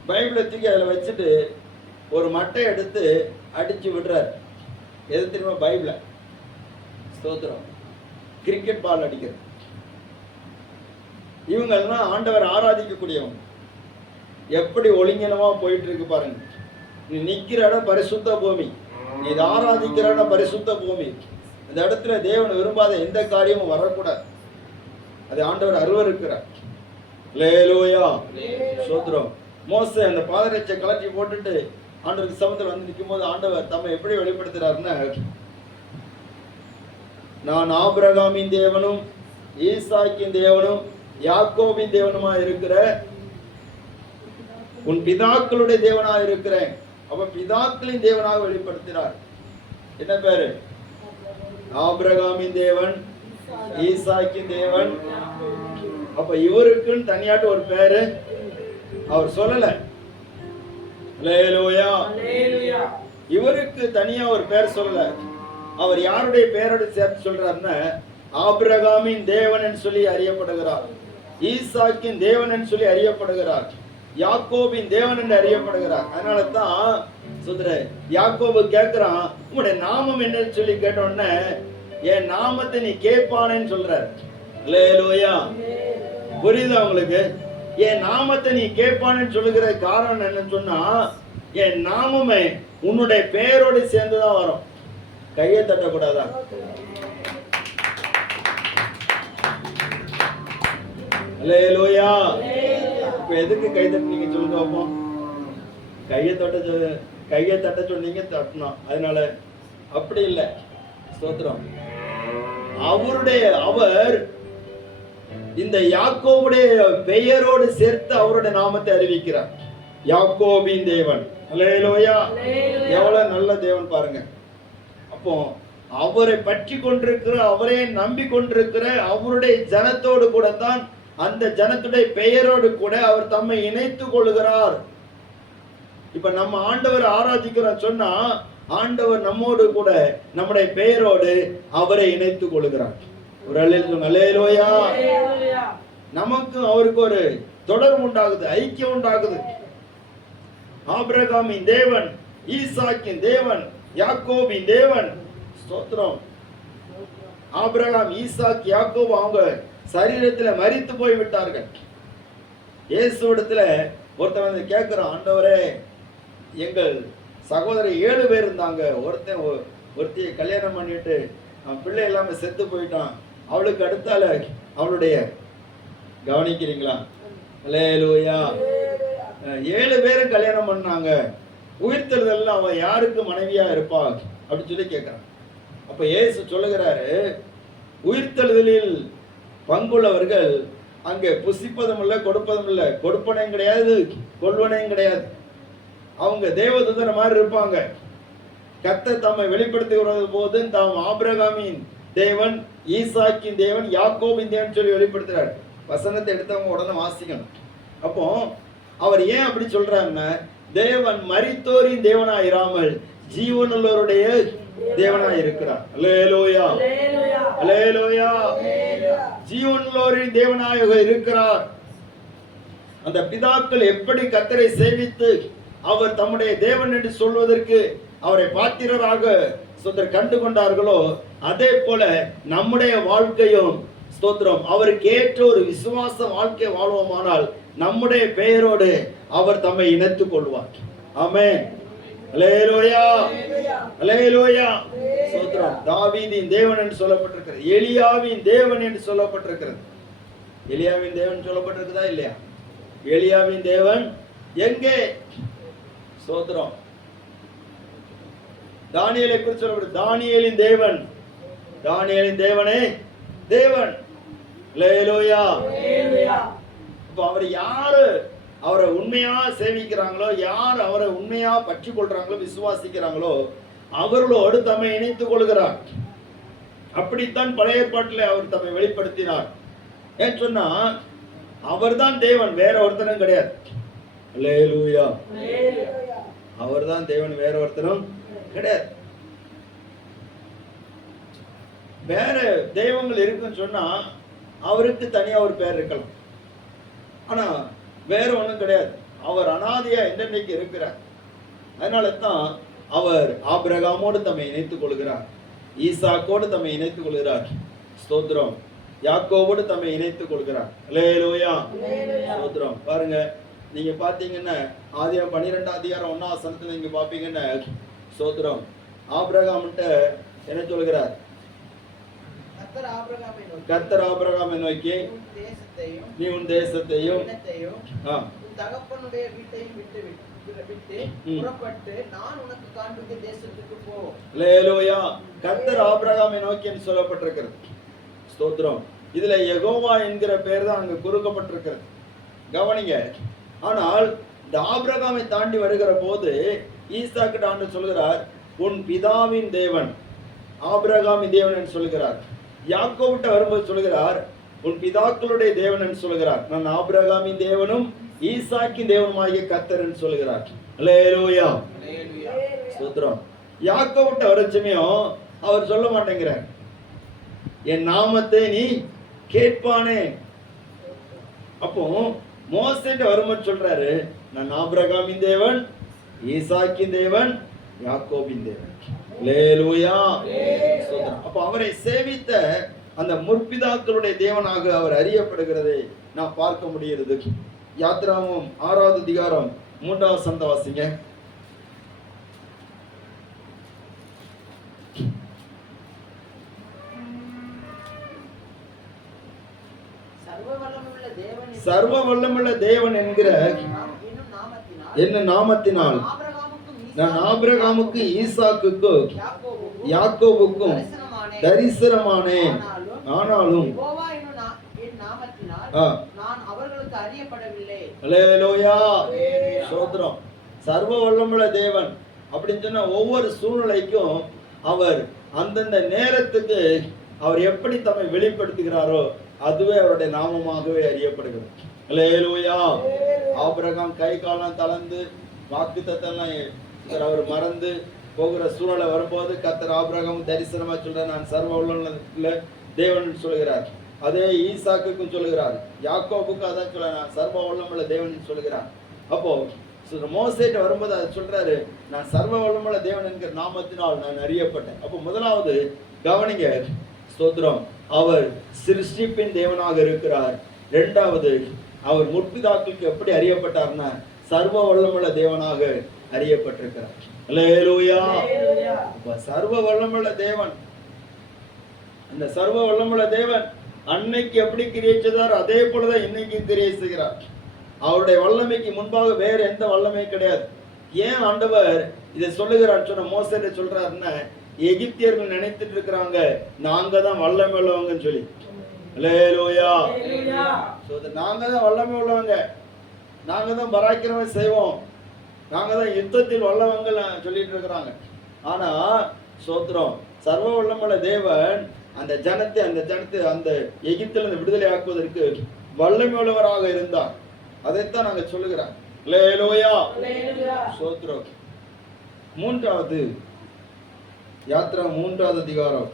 பைபிளை தூக்கி அதில் வச்சுட்டு ஒரு மட்டை எடுத்து அடிச்சு விடுறார். எது தெரியுமா? பைபிளை. ஸ்தோத்திரம். கிரிக்கெட் பால் அடிக்கிறது. இவங்கெல்லாம் ஆண்டவர் ஆராதிக்கக்கூடியவங்க. எப்படி ஒழுங்கினமா போயிட்டு இருக்கு பாருங்க. நீ நிக்கிற இடம் பரிசுத்த பூமி, நீ இதை ஆராதிக்கிற இடம் பரிசுத்த பூமி. இந்த இடத்துல தேவன் விரும்பாத எந்த காரியமும் வரக்கூடாது. அது ஆண்டவர் அருவருக்கிறார். அல்லேலூயா. ஸ்தோத்திரம். மோசே அந்த பாதரட்சை கலட்டி போட்டுட்டு ஆண்டவருக்கு சமூகத்தில் வந்து நிற்கும் போது ஆண்டவர் தம்மை எப்படி வெளிப்படுத்துறாருன்னா, நான் ஆபிரகாமின் தேவனும் ஈசாக்கின் தேவனும் யாக்கோபின் தேவனுமா இருக்கிற உன் பிதாக்களுடைய தேவனா இருக்கிறேன். அப்ப பிதாக்களின் தேவனாக வெளிப்படுத்தினார். என்ன பேரு? ஆபிரகாமின் தேவன், ஈசாக்கின் தேவன். அப்ப இவருக்குன்னு தனியாட்டு ஒரு பேரு அவர் சொல்லல. அல்லேலூயா. இவருக்கு தனியா ஒரு பேர் சொல்லல. அவர் யாருடைய பேரோடு சேர்த்து சொல்றாருன்னா, ஆபிரகாமின் தேவன் சொல்லி அறியப்படுகிறார், ஈசாக்கின் தேவன் சொல்லி அறியப்படுகிறார், யாக்கோபின் தேவன் என்று அறியப்படுகிறார். அதனால தான் சொல்ற யாக்கோபு கேட்கிறான், உங்களுடைய நாமம் என்னன்னு சொல்லி கேட்டோடனே, என் நாமத்தை நீ கேட்பானேன்னு சொல்றார். அல்லேலூயா. புரியுதா உங்களுக்கு? என் நாமத்தை நீ கேட்பானேன்னு சொல்லுகிற காரணம் என்னன்னு சொன்னா, என் நாமமே உன்னுடைய பெயரோடு சேர்ந்துதான் வரும். கையை தட்டக்கூடாதா? அல்லேலூயா. இப்ப எதுக்கு கை தட்டினீங்க சொல்லுங்க பாப்போம். கையை தட்ட சொன்னீங்க, தட்டணும். அதனால அப்படி இல்லை. ஸ்தோத்திரம். அவர் இந்த யாக்கோபுடைய பெயரோடு சேர்த்து அவருடைய நாமத்தை அறிவிக்கிறார். யாக்கோபின் தேவன். அல்லேலூயா. எவ்வளவு நல்ல தேவன் பாருங்க. அப்போ அவரை பற்றி கொண்டிருக்கிற, அவரை நம்பி கொண்டிருக்கிற அவருடைய ஜனத்தோடு கூட தான், அந்த ஜனத்துடைய பெயரோடு கூட அவர் தம்மை இணைத்துக் கொள்கிறார். இப்ப நம்ம ஆண்டவர் ஆராதிக்கிறோம் சொன்னா, ஆண்டவர் நம்மோடு கூட நம்முடைய பெயரோடு அவரை இணைத்துக் கொள்கிறார். ஒரு அல்லேலூயா. நமக்கு அவருக்கு ஒரு தொடர்பு உண்டாகுது, ஐக்கியம் உண்டாகுது. ஆபிரகாமின் தேவன், ஈசாக்கின் தேவன், யாக்கோபின் தேவன். ஸ்தோத்திரம். ஆபிரகாம், ஈசாக், யாக்கோபு அவங்க சரீரத்தில் மரித்து போய் விட்டார்கள். இயேசுவிடத்துல ஒருத்தன் வந்து கேட்கிறான், ஆண்டவரே, எங்கள் சகோதரர் 7 பேர் இருந்தாங்க, ஒருத்தைய கல்யாணம் பண்ணிட்டு பிள்ளை இல்லாம செத்து போயிட்டான், அவளுக்கு அடுத்தால அவளுடைய, கவனிக்கிறீங்களா? அல்லேலூயா. 7 பேரும் கல்யாணம் பண்ணாங்க, உயிர்த்தெழுதல்ல அவன் யாருக்கு மனைவியா இருப்பா அப்படின்னு சொல்லி கேட்கிறான். அப்ப இயேசு சொல்லுகிறாரு, உயிர்த்தெழுதலில் பங்குள்ளவர்கள் அங்கே புசிப்பதும் இல்லை, கொடுப்பதும் இல்லை, கொடுப்பனையும் கிடையாது, கொள்வனையும் கிடையாது. அவங்க தேவதூதன மாதிரி இருப்பாங்க. கர்த்தர் தம்மை வெளிப்படுத்துகிற போது தாம் ஆபிரகாமின் தேவன், ஈசாக்கின் தேவன், யாக்கோபின் தேவன் சொல்லி வெளிப்படுத்துறார். வசனத்தை எடுத்தவங்க உடனே வாசிக்கணும். அப்போ அவர் ஏன் அப்படி சொல்றாருன்னா, தேவன் மரித்தோரின் தேவனாயிராமல் ஜீவனுள்ளவருடைய தேவனாய் இருக்கிறார். அல்லேலூயா, அல்லேலூயா. ஜீவனுள்ளவரின் தேவனாக இருக்கிறார். அந்த பிதாக்கள் எப்படி கர்த்தரை சேவித்து அவர் தம்முடைய தேவன் என்று சொல்வதற்கு அவரை பாத்திரராக கண்டு கொண்டார்களோ, அதே போல நம்முடைய வாழ்க்கையும் ஸ்தோத்திரம் அவருக்கு ஏற்ற ஒரு விசுவாச வாழ்க்கை வாழ்வோமானால் நம்முடைய பெயரோடு அவர் தம்மை இணைத்துக் கொள்வார். ஆமென். அல்லேலூயா, அல்லேலூயா. ஸ்தோத்திரம். தாவீதின் தேவன் என்று சொல்லப்பட்டிருக்கிறது, எலியாவின் தேவன் என்று சொல்லப்பட்டிருக்கிறது. எலியாவின் தேவன் சொல்லப்பட்டிருக்குதா இல்லையா? எலியாவின் தேவன் எங்கே? ஸ்தோத்திரம். தானியேலை குறித்து சொல்லப்பட்டது, தானியேலின் தேவன், தானியேலின் தேவனே தேவன். அல்லேலூயா. இப்போ அவர் யாரு அவரை உண்மையா சேவிக்கிறாங்களோ, யார் அவரை உண்மையா பற்றி கொள்றாங்களோ, விசுவாசிக்கிறாங்களோ, அவர்களோடு தம்மை இணைத்துக் கொள்கிறார். அப்படித்தான் பழைய ஏற்பாட்டில் அவர் தம்மை வெளிப்படுத்தினார். ஏன் சொன்னா, அவர்தான் தேவன், வேற ஒருத்தனும் கிடையாது. அல்லேலூயா. அவர்தான் தேவன், வேற ஒருத்தனும் கிடையாது. வேற தெய்வங்கள் இருக்குன்னு சொன்னா அவருக்கு தனியா ஒரு பேர் இருக்கலாம், ஆனா வேற ஒண்ணும் கிடையாது. அவர் அனாதையா என்னைக்கு இருக்கிறார். அதனால தான் அவர் ஆபிரகாமோடு தம்மை இணைத்துக் கொள்கிறார், ஈசாக்கோடு தம்மை இணைத்துக் கொள்கிறார், ஸ்தோத்திரம், யாக்கோவோடு தம்மை இணைத்துக் கொள்கிறார். அல்லேலூயா, ஸ்தோத்திரம். பாருங்க, நீங்க பாத்தீங்கன்னா ஆதியாகமம் 12 அதிகாரம் 1 வசனத்துல நீங்க பாப்பீங்கன்னா, ஸ்தோத்திரம், ஆபிரகாம்கிட்ட என்ன சொல்கிறார்? கர்த்தர் ஆபிரகாமை நோக்கி, நீ உன் தேசத்தையும் தகப்பனுடைய வீட்டையும் விட்டு புறப்பட்டு நான் உனக்கு காண்பிக்கும் தேசத்துக்கு போ. அல்லேலூயா. கர்த்தர் ஆபிரகாமை நோக்கி என்று சொல்லப்பட்டிருக்கிறது. ஸ்தோத்திரம். இதுல யெகோவா என்கிற பெயர் தான் அங்கு குறிக்கப்பட்டிருக்கிறது. கவனிங்க. ஆனால் இந்த ஆபிரகாமை தாண்டி வருகிற போது ஈசாக்கு ஆண்டு சொல்கிறார், உன் பிதாவின் தேவன், ஆபிரகாமின் தேவன் என்று சொல்கிறார். யாக்கோபிட்ட வரும்போது சொல்கிறார், உன் பிதாக்களுடைய தேவன் என்று சொல்கிறார். நான் ஆபிரகாமின் தேவனும் ஈசாக்கின் தேவனுமாகிய கர்த்தர் என்று சொல்கிறார். அல்லேலூயா, ஸ்தோத்திரம். யாக்கோபிட்ட வர சமயம் அவர் சொல்ல மாட்டேங்கிறார், என் நாமத்தை நீ கேட்பானே. அப்போ மோசேட்ட வரும்போது சொல்றாரு, நான் ஆபிரகாமின் தேவன், ஈசாக்கின் தேவன், யாக்கோபின் தேவன். அல்லேலூயா. அப்ப அவரை சேவித்த அந்த முற்பிதாக்களுடைய தேவனாக அவர் அறியப்படுகிறதை நான் பார்க்க முடிகிறது. யாத்ராகமம் 6வது அதிகாரம் 3வது வசனத்தை வாசிங்க. சர்வ வல்லமுள்ள தேவன் என்கிற என்ன நாமத்தினால் நான் ஆபிரகாமுக்கு, ஈசாக்குக்கும், யாக்கோபுக்கும் தரிசனமானேன். ஆனாலும் அல்லேலூயா, ஸ்தோத்திரம். சர்வ வல்லமுள்ள தேவன் அப்படின்னு சொன்னா ஒவ்வொரு சூழ்நிலைக்கும் அவர் அந்தந்த நேரத்துக்கு அவர் எப்படி தம்மை வெளிப்படுத்துகிறாரோ அதுவே அவருடைய நாமமாகவே அறியப்படுகிறது. அல்லேலூயா. ஆபிரகாம் கை காலம் தளர்ந்து வாக்குத்தத்தெல்லாம் அவர் மறந்து போகிற சூழ்நிலை வரும்போது கர்த்தர் ஆபிரகாம் தரிசனமா சொல்ற, நான் சர்வ வல்லமுள்ள தேவன் சொல்கிறார். அதே ஈசாக்குக்கும் சொல்லுகிறார், யாக்கோபுக்கும் அதான் சொல்ல, நான் சர்வ வல்லமுள்ள தேவன் சொல்லுகிறார். அப்போ மோசேட்ட வரும்போது அதை சொல்றாரு, நான் சர்வ வல்லமுள்ள தேவன் என்கிற நாமத்தினால் நான் அறியப்பட்டேன். அப்போ முதலாவது கவனிங்க, ஸ்தோத்திரம், அவர் சிருஷ்டிப்பின் தேவனாக இருக்கிறார். இரண்டாவது, அவர் முற்பிதாக்களுக்கு எப்படி அறியப்பட்டார்னா சர்வ வல்லமுள்ள தேவனாக அறியப்பட்டிருக்கிறார். அல்லேலூயா. சர்வ வல்லமுள்ள தேவன், அந்த சர்வ வல்லமுள்ள தேவன் அன்னைக்கு எப்படி கிரியை செய்தார் அதே போலதான் இன்னைக்கு கிரியை செய்கிறார். அவருடைய வல்லமைக்கு முன்பாக வேற எந்த வல்லமை கிடையாது. ஏன் ஆண்டவர் இதை சொல்லுகிறார் சொன்ன, மோசேட்ட சொல்றாருன்னா, எகிப்தியர்கள் நினைத்துட்டு இருக்கிறாங்க நாங்க தான் வல்லமை உள்ளவங்கன்னு சொல்லி. அல்லேலூயா. நாங்க தான் வல்லமை உள்ளவங்க, நாங்க தான் பராக்கிரமம் செய்வோம், நாங்க தான் யுத்தத்தில் வல்லவங்க சொல்லிட்டு இருக்கிறாங்க. ஆனா சோத்திரம், சர்வ வல்லமுள்ள தேவன் அந்த ஜனத்தை அந்த எகிப்திலிருந்து விடுதலை ஆக்குவதற்கு வல்லமை உள்ளவராக இருந்தார். அதைத்தான் நாங்க சொல்லுகிறோம். அல்லேலூயா, சோத்திரம். 3வது யாத்ரா 3வது அதிகாரம்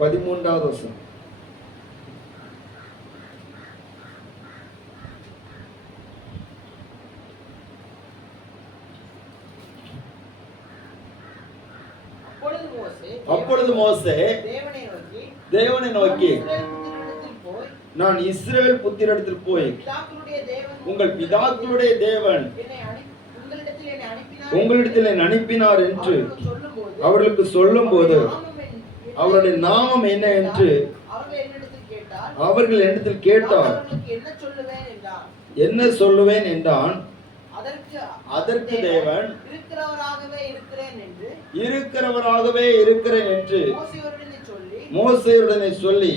13வது வசனம். அப்பொழுது மோசே தேவனை நோக்கி, நான் இஸ்ரவேல் புத்திரரிடத்தில் போய் உங்கள் பிதாக்களுடைய தேவன் உங்களிடத்தில் என்னை அனுப்பினார் என்று அவர்களுக்கு சொல்லும்போது அவருடைய நாமம் என்ன என்று அவர்கள் என்னிடத்தில் கேட்டார். என்ன சொல்லுவேன் என்றான். அதற்கு தேவன் இருக்கிறவராகவே இருக்கிறேன் என்று மோசேயுடனே சொல்லி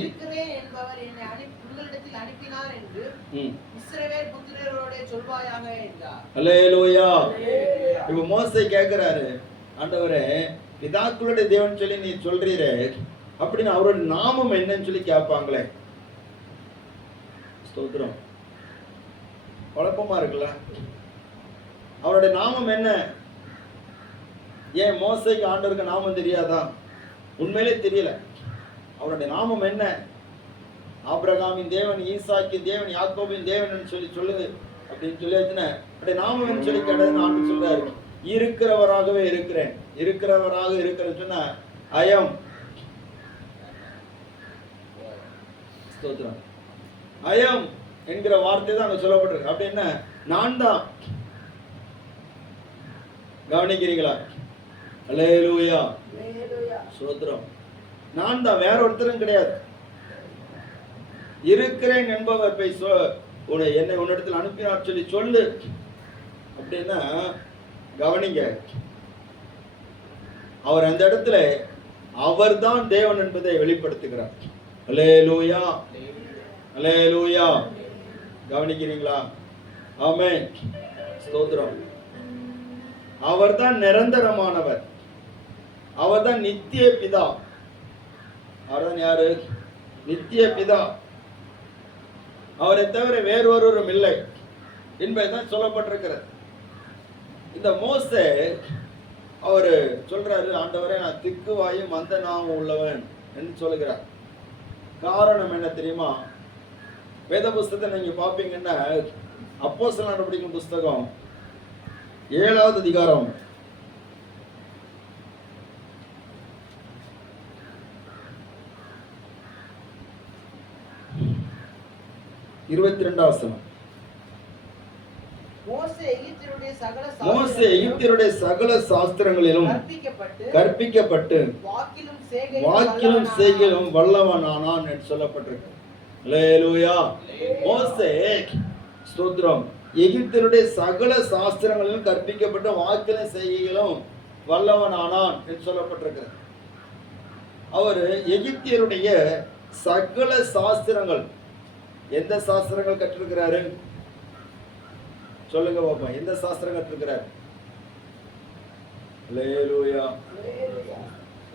அல்லேலூயா. இப்ப மோசே கேட்கிறாரு, ஆண்டவரே பிதாக்களுடைய தேவன் சொல்லி நீ சொல்றீரே, அப்படின்னு அவருடைய நாமம் என்னன்னு சொல்லி கேட்பாங்களே. ஸ்தோத்திரம். குழப்பமா இருக்குல்ல? அவருடைய நாமம் என்ன? ஏன் மோசேக்கு ஆண்டவருக்கு நாமம் தெரியாதா? உண்மையிலே தெரியல. அவருடைய நாமம் என்ன? ஆபிரகாமின் தேவன், ஈசாக்கின் தேவன், யாக்கோபின் தேவன் சொல்லி சொல்லுது அப்படின்னு சொல்லி அவருடைய நாமம் சொல்லி கேட்டதுன்னு ஆண்டு சொல்றாரு, இருக்கிறவராகவே இருக்கிறேன், இருக்கிறவராக இருக்கிறேன்னு சொன்ன அயம். ஸ்தோத்திரம். அயம் என்கிற வார்த்தை தான் அங்க சொல்லப்பட்டிருக்கு. அப்படின்னா நான் தான். கவனிக்கிறீங்களா? அல்லேலூயா, ஸ்தோத்திரம். நான் தான், வேற ஒருத்தரும் கிடையாது. இருக்கிறேன் என்பவர் என்னை உன்னிடத்தில் அனுப்பினார் சொல்லி சொல்லு அப்படின்னா கவனிங்க. அவர் அந்த இடத்துல அவர் தான் தேவன் என்பதை வெளிப்படுத்துகிறார். அல்லேலூயா, அல்லேலூயா. கவனிக்கிறீங்களா? ஆமென், ஸ்தோத்திரம். அவர் தான் நிரந்தரமானவர். அவர் தான் நித்திய பிதா. அவர் தான் யாரு? நித்திய பிதா. அவரை தவிர வேறொருவரும் இல்லை என்பதுதான் சொல்லப்பட்டிருக்கிறது. இந்த மோசே அவரு சொல்றாரு, ஆண்டவரே நான் திக்குவாயும் மந்த நாமம் உள்ளவன் என்று சொல்லுகிறார். காரணம் என்ன தெரியுமா? வேத புஸ்தகத்தை நீங்க பாப்பீங்கன்னா அப்போஸ்தலர் நடவடிக்கைகளின் புஸ்தகம் 7வது அதிகாரம் 22வது வசனம். மோசே எகிப்தியருடைய சகல சாஸ்திரங்களிலும் கற்பிக்கப்பட்டு வாக்கிலும் செய்கையிலும் வல்லவனானான் என்று சொல்லப்பட்டிருக்கு. அல்லேலூயா. மோசே, ஸ்தோத்திரம், எகிப்தியருடைய சகல சாஸ்திரங்களிலும் கற்பிக்கப்பட்ட வாக்கிலும் செய்கையிலும் வல்லவனானான் என்று சொல்லப்பட்டிருக்கு. அவர் எகிப்தியருடைய சகல சாஸ்திரங்கள், எந்த சாஸ்திரங்கள் கற்றிருக்கிறாரு சொல்லுங்க பாப்பா? எந்த சாஸ்திரம் கற்றிருக்கிறார்? அல்லேலூயா.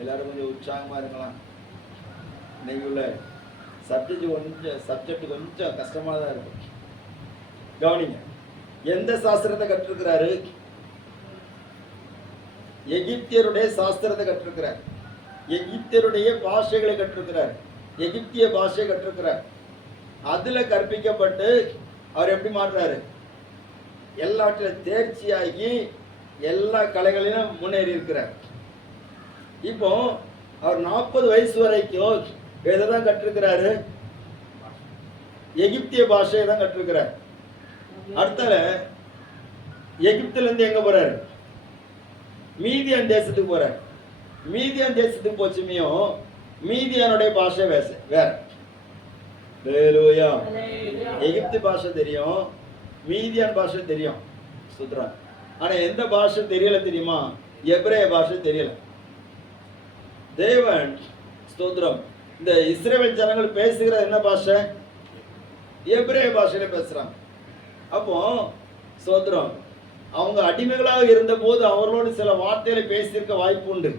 எல்லாரும் கொஞ்சம் உற்சாகமா இருக்கலாம். இன்னைக்கு உள்ள சப்ஜெக்ட் கொஞ்சம் கஷ்டமா தான் இருக்கும். கவனிங்க, எந்த சாஸ்திரத்தை கற்றிருக்கிறாரு? எகிப்தியருடைய சாஸ்திரத்தை கற்றிருக்கிறார். எகிப்தியருடைய பாஷைகளை கற்றிருக்கிறார். எகிப்திய பாஷை கற்றிருக்கிறார். அதுல கற்பிக்கப்பட்டு அவர் எப்படி மாறுறாரு? எல்லாற்றிலும் தேர்ச்சியாகி எல்லா கலைகளிலும் முன்னேறி இருக்கிறார். இப்போ அவர் 40 வயசு வரைக்கும் எதைதான் கற்றிருக்கிறாரு? எகிப்திய பாஷையை தான் கற்றிருக்கிறார். அடுத்தால எகிப்துல இருந்து எங்க போறாரு? மீதியான் தேசத்துக்கு போறார். மீதியான் தேசத்துக்கு போச்சுமையும் மீதியானுடைய பாஷை வேற. அல்லேலூயா. எகிப்து பாஷை தெரியும், மீதியான் பாஷை தெரியும். சுத்ரா. ஆனா எந்த பாஷை தெரியல தெரியுமா? எபிரேய பாஷை தெரியல. தேவன், ஸ்தோத்திரம், இந்த இஸ்ரவேல் ஜனங்கள் பேசுகிற என்ன பாஷை? எபிரேய பாஷையில பேசுறாங்க. அப்போ சோத்திரம். அவங்க அடிமைகளாக இருந்த போது அவர்களோடு சில வார்த்தைகளை பேசியிருக்க வாய்ப்பு உண்டு.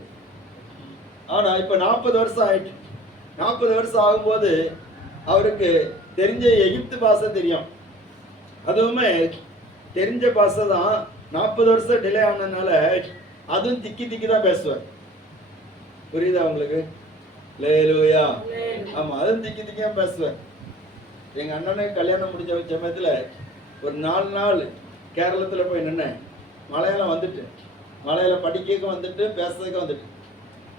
ஆனா இப்ப 40 வருஷம் ஆயிடுச்சு. 40 வருஷம் ஆகும்போது அவருக்கு தெரிஞ்ச எகிப்து பாஷை தெரியும். அதுவுமே தெரிஞ்ச பாஷை தான். 40 வருஷம் டிலே ஆனதுனால அதுவும் திக்கி தான் பேசுவார். புரியுதா உங்களுக்கு? லேலூயா. ஆமா, அதுவும் திக்கி தான் பேசுவார். எங்க அண்ணனுக்கு கல்யாணம் முடிஞ்ச சமயத்துல ஒரு 4 நாள் கேரளத்துல போய் நின்னேன். மலையாளம் வந்துட்டு, மலையாளம் படிக்க வந்துட்டு, பேசுறதுக்கு வந்துட்டு,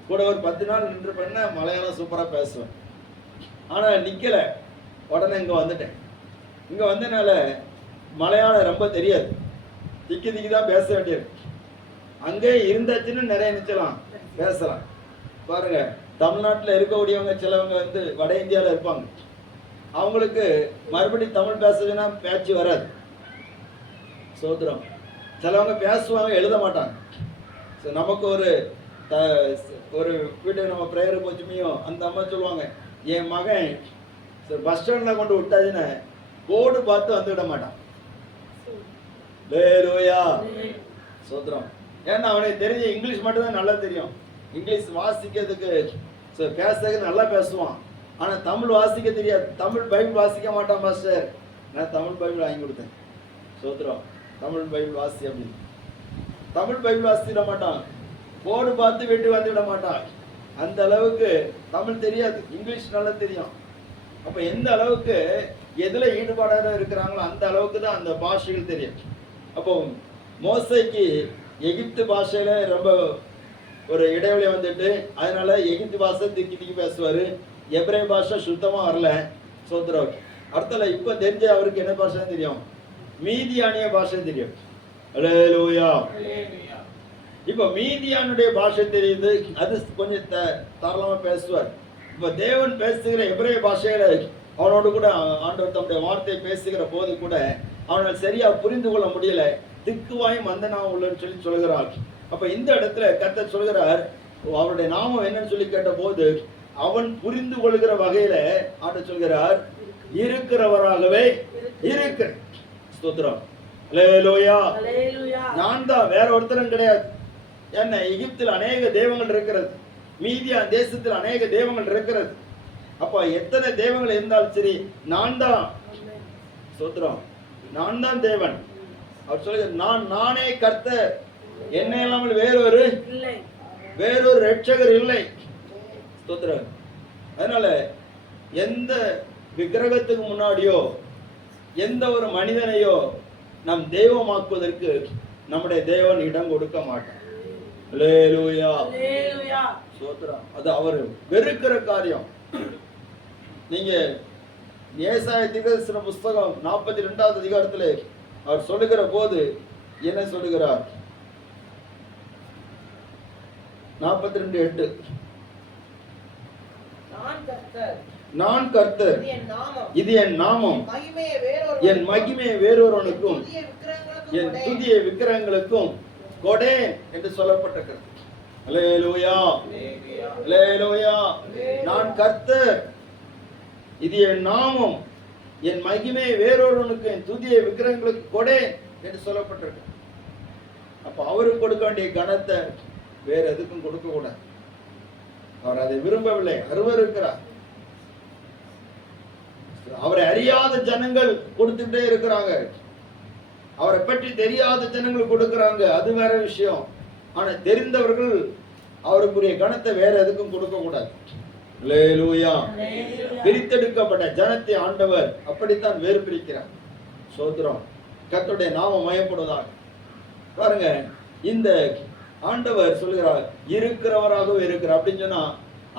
கூட ஒரு 10 நாள் நின்று பண்ண மலையாளம் சூப்பரா பேசுவேன். ஆனா நிக்கல. உடனே இங்க வந்துட்டேன். இங்க வந்தனால மலையாளம் ரொம்ப தெரியாது, திக்கி தான் பேச வேண்டியிருக்கு. அங்கே இருந்தாச்சுன்னு நிறைய நிச்சலாம் பேசலாம். பாருங்க, தமிழ்நாட்டில் இருக்கக்கூடியவங்க சிலவங்க வந்து வட இந்தியாவில் இருப்பாங்க. அவங்களுக்கு மறுபடியும் தமிழ் பேசுறதுன்னா பேச்சு வராது. சோதரம். சிலவங்க பேசுவாங்க, எழுத மாட்டாங்க. ஸோ நமக்கு ஒரு வீட்டை நம்ம ப்ரேயர் போச்சுமையும் அந்த அம்மா சொல்லுவாங்க, என் மகன் பஸ் ஸ்டாண்டில் கொண்டு விட்டாச்சுன்னு போர்டு பார்த்து வந்து விட மாட்டான். சோதரம். ஏன்னா அவனுக்கு தெரிஞ்ச இங்கிலீஷ் மட்டும் தான் நல்லா தெரியும். இங்கிலீஷ் வாசிக்கிறதுக்கு பேசுறதுக்கு நல்லா பேசுவான். ஆனால் தமிழ் வாசிக்க தெரியாது. தமிழ் பைபிள் வாசிக்க மாட்டான் மாஸ்டர். நான் தமிழ் பைபிள் வாங்கி கொடுத்தேன். சோதரம். தமிழ் பைபிள் வாசி அப்படின்னு. தமிழ் பைபிள் வாசிட மாட்டான். போர்டு பார்த்து வெட்டி வந்து விட மாட்டான். அந்த அளவுக்கு தமிழ் தெரியாது, இங்கிலீஷ் நல்லா தெரியும். அப்போ எந்த அளவுக்கு எதுல ஈடுபாடாக இருக்கிறாங்களோ அந்த அளவுக்கு தான் அந்த பாஷைகள் தெரியும். அப்போ மோசைக்கு எகிப்து பாஷையில ரொம்ப ஒரு இடைவெளி வந்துட்டு, அதனால எகிப்து பாஷை திக்கி பேசுவாரு. எபிரேய பாஷை சுத்தமா வரல. சோத்ரவர் அர்த்தல இப்ப தெரிஞ்ச அவருக்கு என்ன பாஷை தெரியும்? மீதியானிய பாஷை தெரியும். அல்லேலூயா. இப்ப மீதியானுடைய பாஷை தெரியுது, அது கொஞ்சம் தாராளமா பேசுவார். இப்ப தேவன் பேசுகிற எபிரேய பாஷையில அவனோடு கூட ஆண்டவர் தம்முடைய வார்த்தையை பேசுகிற போது கூட அவனால் சரியா புரிந்து கொள்ள முடியல. திக்குவாய் மந்தனா உள்ளன்னு சொல்கிறார். அப்ப இந்த இடத்துல கர்த்தர் சொல்கிறார், அவருடைய நாமம் என்னன்னு சொல்லி கேட்ட போது அவன் புரிந்து கொள்கிற வகையில ஆண்டவர் சொல்கிறார், இருக்கிறவராகவே இருக்கிற. ஸ்தோத்திரம். அல்லேலூயா. நான் தான், வேற ஒருத்தரும் கிடையாது. என்ன, எகிப்தில் அநேக தெய்வங்கள் இருக்கிறது, மீதியான் தேசத்தில் அநேக தெய்வங்கள் இருக்கிறது. அப்ப எத்தனை தெய்வங்கள் இருந்தாலும் சரி, நான் தான். ஸ்தோத்திரம். நான் தான் தேவன். அவர் சொல்கிறார், நானே கர்த்தர், என்ன இல்லாமல் வேறொரு ரட்சகர் இல்லை. ஸ்தோத்திரம். அதனால எந்த விக்கிரகத்துக்கு முன்னாடியோ எந்த ஒரு மனிதனையோ நம் தெய்வமாக்குவதற்கு நம்முடைய தேவன் இடம் கொடுக்க மாட்டார். அல்லேலூயா. ஸ்தோத்திரம். அது அவர் வெறுக்கிற காரியம். நீங்க ஏசாயா தீர்க்கதரிசன புஸ்தகம் 42வது அதிகாரத்தில் அவர் சொல்லுகிற போது என்ன சொல்லுகிறார்? 42:8. நான் கர்த்தர், இது என் நாமம், என் மகிமையை வேறொருவனுக்கும் என் துதியை விக்கிரகங்களுக்கும் கொடேன் என்று சொல்லப்பட்டிருக்கிறது. அல்லேலூயா. அல்லேலூயா. நான் கர்த்தர், இது என் நாமம், என் மகிமையை வேறொருவனுக்கு என் துதியை விக்கிரகங்களுக்கு கொடேன் என்று சொல்லப்பட்டிருக்கு. அப்ப அவருக்கு கொடுக்க வேண்டிய கனத்தை வேற எதுக்கும் கொடுக்க கூடாது. அவர் அதை விரும்பவில்லை, அருவருக்கிறார். அவரை அறியாத ஜனங்கள் கொடுத்துட்டே இருக்கிறாங்க, அவரை பற்றி தெரியாத ஜனங்கள் கொடுக்கிறாங்க, அது வேற விஷயம். ஆனா தெரிந்தவர்கள் அவருக்குரிய கனத்தை வேற எதுக்கும் கொடுக்க கூடாது. அல்லேலூயா. பிரித்தெடுக்கப்பட்ட ஜனத்தை ஆண்டவர் அப்படித்தான் வேறு பிரிக்கிறார். சோத்திரம். கர்த்தருடைய நாமம் மயப்படுவதாக. பாருங்க, இந்த ஆண்டவர் சொல்கிறார், இருக்கிறவராகவே இருக்கிறார் அப்படின்னு சொன்னா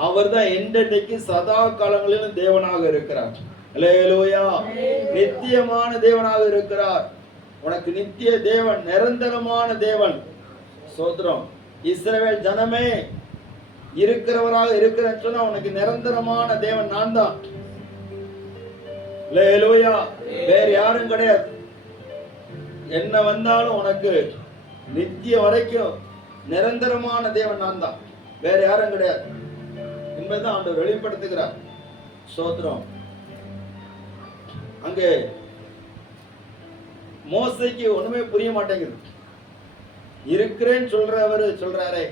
அவர் தான் என்றைக்கு சதா காலங்களிலும் தேவனாக இருக்கிறார். அல்லேலூயா. நித்தியமான தேவனாக இருக்கிறார். உனக்கு நித்திய தேவன், நிரந்தரமான தேவன். சோத்திரம். இஸ்ரவேல் ஜனமே, இருக்கிறவராக இருக்கிறேன்னு சொன்னா உனக்கு நிரந்தரமான தேவன் நான் தான். அல்லேலூயா. வேற யாரும் கிடையாது. என்ன வந்தாலும் உனக்கு நித்திய வரைக்கும் நிரந்தரமான தேவன் நான் தான், வேற யாரும் கிடையாது என்பதுதான் ஆண்டவர் வெளிப்படுத்துகிறார். சோத்திரம். அங்கே மோசைக்கு ஒண்ணுமே புரிய மாட்டேங்குது. இருக்கிறேன்னு சொல்றவரு சொல்றாரே,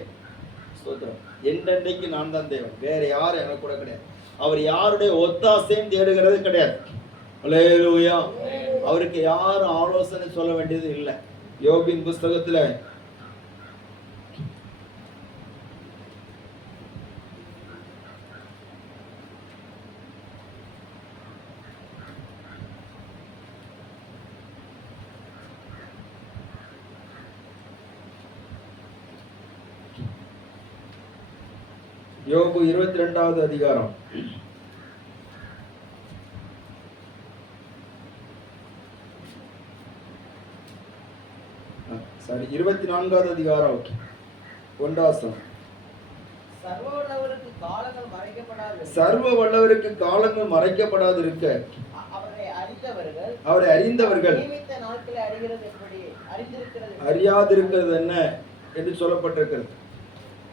ஸ்தோத்திரம், என்றென்றைக்கு நான் தான் தேவன், வேற யாரும் எனக்கு கூட கிடையாது. அவர் யாருடைய ஒத்தாசையும் தேடுகிறது கிடையாது. அல்லேலூயா. அவருக்கு யாரும் ஆலோசனை சொல்ல வேண்டியது இல்லை. யோபின் புஸ்தகத்துல யோபு 22வது அதிகாரம் 24வது அதிகாரம் 1 சர்வவல்லவருக்கு காலங்கள் மறைக்கப்படாது. சர்வ வல்லவருக்கு காலங்கள் மறைக்கப்படாது இருக்க அவரை அறிந்தவர்கள் நியமித்த நாட்களை அறிகிறது எப்படி அறியாதிருக்கிறது என்ன என்று சொல்லப்பட்டிருக்கிறது.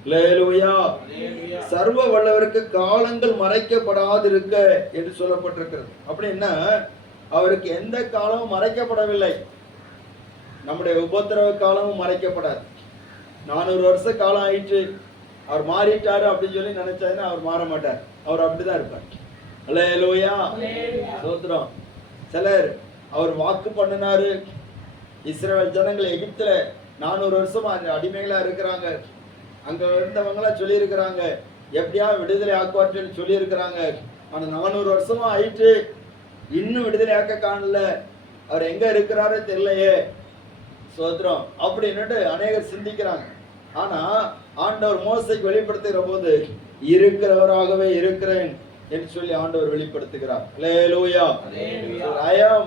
அல்லேலூயா. சர்வ வல்லவருக்கு காலங்கள் மறைக்கப்படாதிருக்க என்று சொல்லப்பட்டிருக்கிறது. அப்படின்னா அவருக்கு எந்த காலமும் மறைக்கப்படவில்லை. நம்முடைய உபத்திரவ காலமும் மறைக்கப்படாது. 400 வருஷ காலம் ஆயிற்று, அவர் மாறிட்டாரு அப்படின்னு சொல்லி நினைச்சாருன்னா அவர் மாற மாட்டார். அவர் அப்படிதான் இருப்பார். அல்லேலூயா. ஸ்தோத்திரம். சிலர் அவர் வாக்கு பண்ணினாரு, இஸ்ரவேல் ஜனங்கள் எகிப்துல 400 வருஷமா அடிமைகளா இருக்கிறாங்க, அங்க இருந்தவங்களா சொல்லி இருக்கிறாங்க, எப்படியா விடுதலை ஆக்குவார்னு சொல்லி இருக்கிறாங்க. ஆனா 400 வருஷமா ஆயிட்டு இன்னும் விடுதலை ஆக்க காணல, அவர் எங்க இருக்கிறாரே தெரியலையே. ஸ்தோத்திரம். அப்படின்னுட்டு அநேகர் சிந்திக்கிறாங்க. ஆனா ஆண்டவர் மோசைக்கு வெளிப்படுத்துகிற போது இருக்கிறவராகவே இருக்கிறேன் என்று சொல்லி ஆண்டவர் வெளிப்படுத்துகிறார். அல்லேலூயா. I am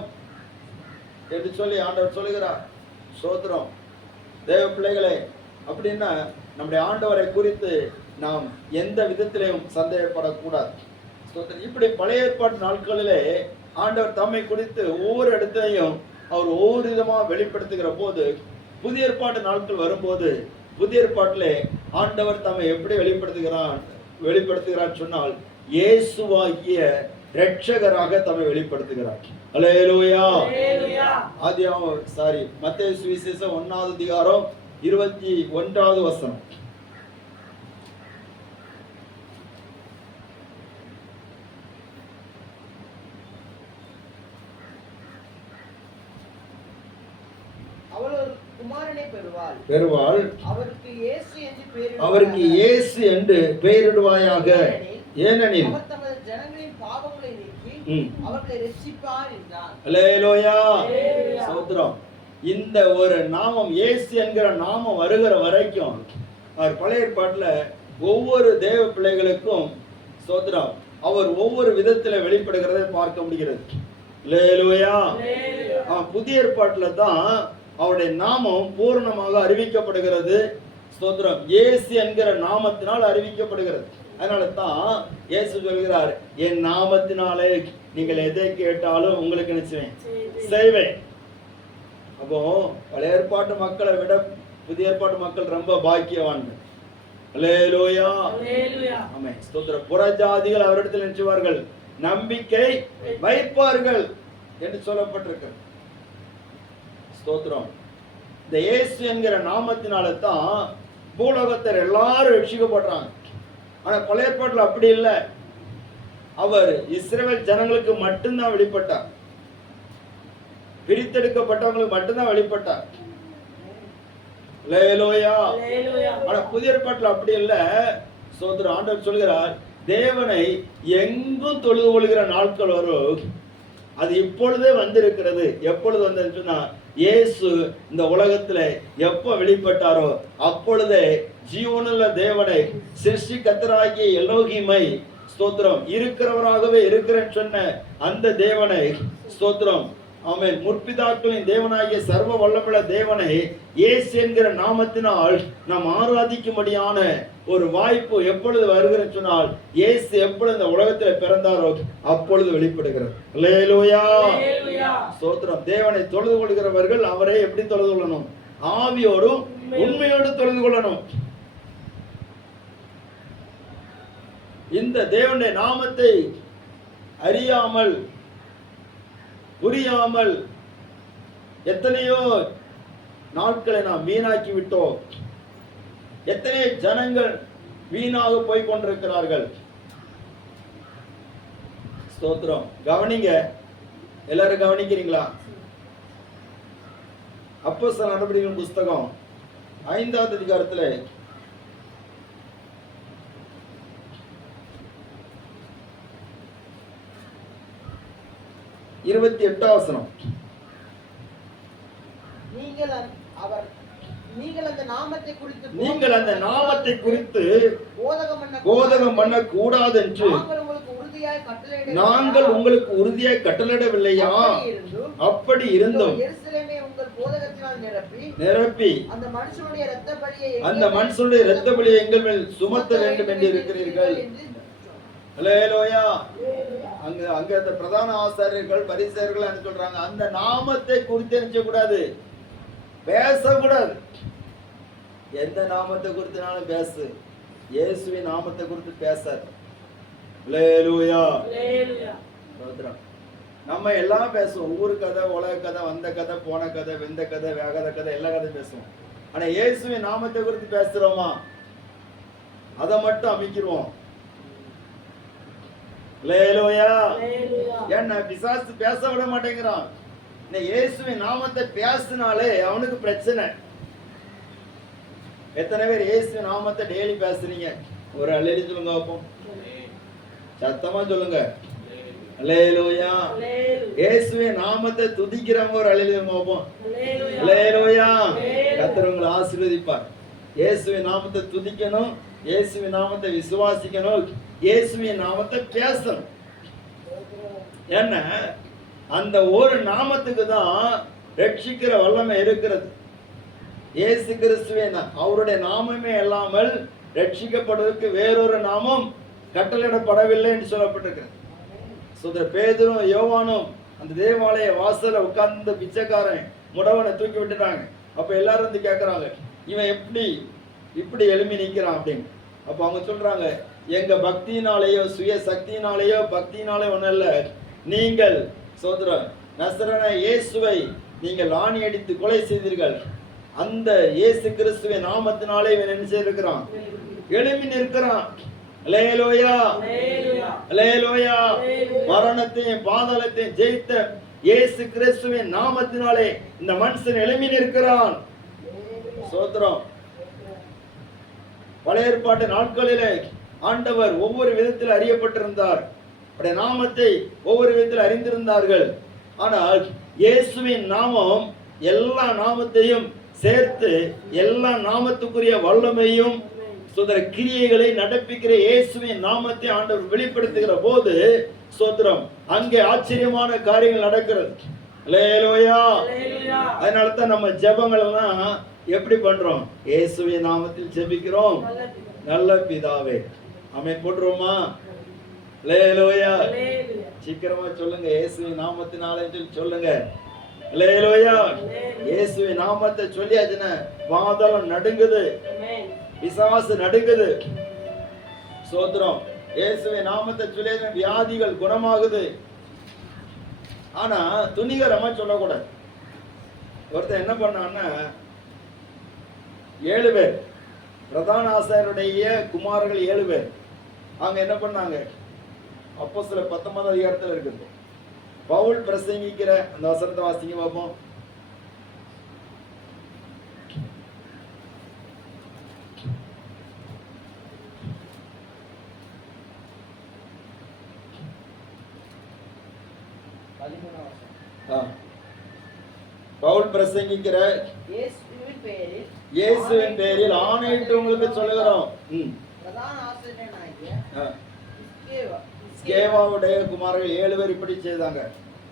என்று சொல்லி ஆண்டவர் சொல்லுகிறார். ஸ்தோத்திரம். தேவ பிள்ளைகளே, அப்படின்னா நம்முடைய ஆண்டவரை குறித்து நாம் எந்த விதத்திலையும் சந்தேகப்படக்கூடாது. இப்படி பழைய ஏற்பாட்டு நாட்களிலே ஆண்டவர் தம்மை குறித்து ஒவ்வொரு இடத்திலையும் அவர் ஒவ்வொரு விதமா வெளிப்படுத்துகிற போது, புதிய ஏற்பாட்டு நாட்கள் வரும்போது புதிய ஏற்பாட்டிலே ஆண்டவர் தம்மை எப்படி வெளிப்படுத்துகிறார் சொன்னால், இயேசுவாகிய இரட்சகராக தம்மை வெளிப்படுத்துகிறார். அல்லேலூயா. மத்தேயு சுவிசேஷம் 1வது அதிகாரம் 21வது வசனம். பெறுவாள். அவருக்கு இயேசு என்று பெயரிடுவாயாக, ஏனெனில் அல்லேலூயா. ஸ்தோத்திரம். இந்த ஒரு நாமம் இயேசு என்கிற நாமம் வருகிற வரைக்கும் அவர் பழைய ஏற்பாட்டுல ஒவ்வொரு தேவ பிள்ளைகளுக்கும் ஸ்தோத்திரம் அவர் ஒவ்வொரு விதத்துல வெளிப்படுகிறதை பார்க்க முடிகிறது. அல்லேலூயா. புதிய ஏற்பாட்டுல தான் அவருடைய நாமம் பூர்ணமாக அறிவிக்கப்படுகிறது. ஸ்தோத்திரம். இயேசு என்கிற நாமத்தினால் அறிவிக்கப்படுகிறது. அதனால தான் இயேசு சொல்கிறார், என் நாமத்தினாலே நீங்கள் எதை கேட்டாலும் உங்களுக்கு நினைச்சுவேன் செய்வேன். அப்போ பழைய ஏற்பாட்டு மக்களை விட புதிய ஏற்பாட்டு மக்கள் ரொம்ப பாக்கியவான்கள். அல்லேலூயா. ஆமென். ஸ்தோத்திரம். புறஜாதிகள் அவரிடத்தில் நினைச்சுவார்கள், நம்பிக்கை வைப்பார்கள் என்று சொல்லப்பட்டிருக்கிறது. ஸ்தோத்திரம். இந்த இயேசு என்கிற நாமத்தினால தான் பூலோகத்தர் எல்லாரும் ரட்சிக்கப்படுறாங்க. ஆனா பழைய ஏற்பாட்டில் அப்படி இல்லை. அவர் இஸ்ரவேல் ஜனங்களுக்கு மட்டும்தான் வெளிப்பட்டார், பிரித்தெடுக்கப்பட்டவங்களுக்கு மட்டும்தான் வெளிப்பட்டார். அல்லேலூயா. ஆனா புதிய ஏற்பாட்டில் அப்படி இல்லை. ஸ்தோத்திரம். ஆண்டவர் சொல்கிறார், தேவனை எங்கும் தொழுது கொள்கிற நாட்கள் வரும், அது இப்பொழுதே வந்திருக்கிறது. எப்பொழுது வந்ததுன்னா, இயேசு இந்த உலகத்துல எப்ப வெளிப்பட்டாரோ அப்பொழுதே ஜீவனுள்ள தேவனை சிருஷ்டி கர்த்தராகிய எலோகிமை ஸ்தோத்திரம் இருக்கிறவராகவே இருக்கிறேன்னு சொன்ன அந்த தேவனை ஸ்தோத்திரம். ஆமென். முற்பிதாக்களின் தேவனாகிய சர்வ வல்லமுள்ள தேவனை இயேசு என்கிற நாமத்தினால் நாம் ஆராதிக்கும்படியான ஒரு வாய்ப்பு எப்பொழுது வருகிறேன்னு சொன்னால், இயேசு எப்பொழுது இந்த உலகத்தில் பிறந்தாரோ அப்பொழுது வெளிப்படுகிறது. அல்லேலூயா. ஸ்தோத்திரம். தேவனை தொழுது கொள்கிறவர்கள் அவரை எப்படி தொழுது கொள்ளணும்? ஆவியோடும் உண்மையோடு தொழுது கொள்ளணும். இந்த தேவனுடைய நாமத்தை அறியாமல் புரியாமல் எத்தனையோ நாட்களை நாம் வீணாக்கி விட்டோம். எத்தனை ஜனங்கள் வீணாக போய் கொண்டிருக்கிறார்கள். ஸ்தோத்திரம். கவனிங்க, எல்லாரும் கவனிக்கிறீங்களா? அப்போஸ்தலர் நடபடிகளின் புஸ்தகம் 5வது அதிகாரத்துல 28வது வசனம். நீங்கள் அந்த நாமத்தை குறித்து போதகம் பண்ண கூடாது என்று நாங்கள் உங்களுக்கு உறுதியாய் கட்டளையிடவில்லையா? அப்படி இருந்தும் நிரப்பி அந்த மனுஷனுடைய இரத்த பலியை எங்கள் மேல் சுமத்த வேண்டும் என்று இருக்கிறீர்கள். அல்லேலூயா. அங்க அந்த பிரதான ஆசாரியர்கள் பரிசேயர்கள் என்ன சொல்றாங்க? அந்த நாமத்தை குறித்து நினைக்க கூடாது, பேசக்கூடாது. எந்த நாமத்தை குறித்துனாலும் பேசு, இயேசுவின் நாமத்தை குறித்து பேசாது. அல்லேலூயா. நம்ம எல்லாம் பேசுவோம், ஊரு கதை, உலக கதை, வந்த கதை, போன கதை, வெந்த கதை, வேகாத கதை, எல்லா கதையும் பேசுவோம். ஆனா இயேசுவின் நாமத்தை குறித்து பேசுறோமா? அதை மட்டும் அமைக்கிறோம். என்ன பிசாசு பேச விட மாட்டேங்கிறான். இயேசுவின் நாமத்தை பேசினாலே அவனுக்கு பிரச்சனை. எத்தனை பேர் இயேசுவின் நாமத்தை டெய்லி பேசுறீங்க? ஒரு அல்லேலூயா சொல்லுங்க பாப்போம், சத்தமா சொல்லுங்க. அல்லேலூயா. இயேசுவின் நாமத்தை துதிக்கிறவங்க ஒரு அல்லேலூயா பாப்போம். அல்லேலூயா. கர்த்தர் உங்களை ஆசீர்வதிப்பார். இயேசுவின் நாமத்தை துதிக்கணும், இயேசுவின் நாமத்தை விசுவாசிக்கணும், இயேசுவின் நாமத்தை பேசணும். என்ன, அந்த ஒரு நாமத்துக்கு தான் ரட்சிக்கிற வல்லமை இருக்கிறது. இயேசு கிறிஸ்துவின் அவருடைய நாமமே இல்லாமல் ரட்சிக்கப்படுவதற்கு வேறொரு நாமம் கட்டளையிடப்படவில்லை என்று சொல்லப்பட்டிருக்கிறது. பேதுரும் யோவானும் அந்த தேவாலய வாசல்ல உட்கார்ந்த பிச்சைக்காரன் முடவனை தூக்கி விட்டுட்டாங்க. அப்ப எல்லாரும் வந்து கேட்கறாங்க, இவன் எப்படி இப்படி எழுப்பி நிற்கிறான் அப்படின்னு. அப்ப அவங்க சொல்றாங்க, எங்க பக்தியினாலேயோ சுய சக்தியினாலேயோ பக்தியினாலே ஒன்றும் இல்லை, நீங்கள் சோதரன் நசரேயனாகிய இயேசுவை நீங்கள் ஆணி அடித்து கொலை செய்தீர்கள். அந்த இயேசு கிறிஸ்துவின் நாமத்தினாலே இவன் என்ன செய்திருக்கிறான்? எழுப்பி நிற்கிறான். அல்லேலூயா. அல்லேலூயா. மரணத்தையும் பாதாளத்தையும் ஜெயித்த இயேசு கிறிஸ்துவின் நாமத்தினாலே இந்த மனுஷன் எழுப்பி நிற்கிறான். சோதரம். பழைய ஏற்பாட்டு நாட்களிலே ஆண்டவர் ஒவ்வொரு விதத்தில் அறியப்பட்டிருந்தார், அவருடைய நாமத்தை ஒவ்வொரு விதத்தில் அறிந்திருந்தார்கள். ஆனால் இயேசுவின் நாமம் எல்லா நாமத்தையும் சேர்த்து எல்லா நாமத்துக்குரிய வல்லமையும் சோதர கிரியைகளை நடப்பிக்கிற இயேசுவின் நாமத்தை ஆண்டவர் வெளிப்படுத்துகிற போது சோதரம் அங்கே ஆச்சரியமான காரியங்கள் நடக்கிறது. அல்லேலூயா. அதனால தான் நம்ம ஜெபங்கள் எல்லாம் எப்படி பண்றோம்? இயேசுவின் நாமத்தில் ஜெபிக்கிறோம். நல்ல பிதாவே, ஆமென் போடுறோமா? அல்லேலூயா. சீக்கிரமா சொல்லுங்க, இயேசுவின் நாமத்தினாலே சொல்லுங்க. அல்லேலூயா. இயேசுவின் நாமத்தை சொல்லியாச்சுன்னா பாதாளம் நடுங்குது, பிசாசு நடுங்குது. சோத்திரம். இயேசுவின் நாமத்தை சொல்லியாச்சுன்னா வியாதிகள் குணமாகுது. ஆனா துணிகரமா சொல்லக்கூடாது. ஒருத்தர் என்ன பண்ணான்னா, 7 பேர் பிரதான ஆசாரியருடைய குமாரர்கள் 7 பேர் அவங்க என்ன பண்ணாங்க? அப்போஸ்தலர் 19வது அதிகாரத்தில் இருக்குது. பவுல் பிரசங்கிக்கிற அந்த வசனத்தை வாசிங்க பார்ப்போம். பவுல் பிரசங்கிக்கிற இயேசுவின் பெயரில் ஆணையிட்டு உங்களுக்கு சொல்லுகிறோம். ஸ்கேவாவுடைய குமாரர்கள் 7 பேர் இப்படி செய்தாங்க.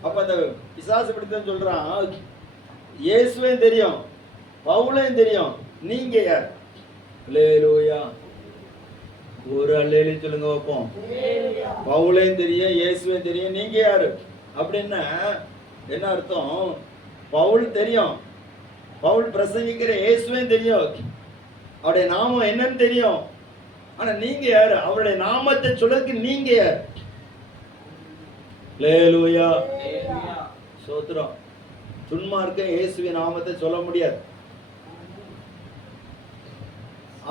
அப்ப அந்த பிசாசு இப்படித்தான் சொல்றான், இயேசுவையும் தெரியும், பவுலையும் தெரியும், நீங்க யார்? அல்லேலூயா. ஒரு அல்லேலூயா சொல்லுங்க வைப்போம். பவுலையும் தெரியும், இயேசுவையும் தெரியும், நீங்க யாரு அப்படின்னா என்ன அர்த்தம்? பவுல் தெரியும், பவுல் பிரசங்கிக்கிற இயேசுவையும் தெரியும், அவருடைய நாமம் என்னன்னு தெரியும். ஆனா நீங்க யாரு? அவருடைய நாமத்தை சொல்றதுக்கு நீங்க யார்? அல்லேலூயா. சோத்ரம். துன்மார்க்கன் இயேசுவின் நாமத்தை சொல்ல முடியாது.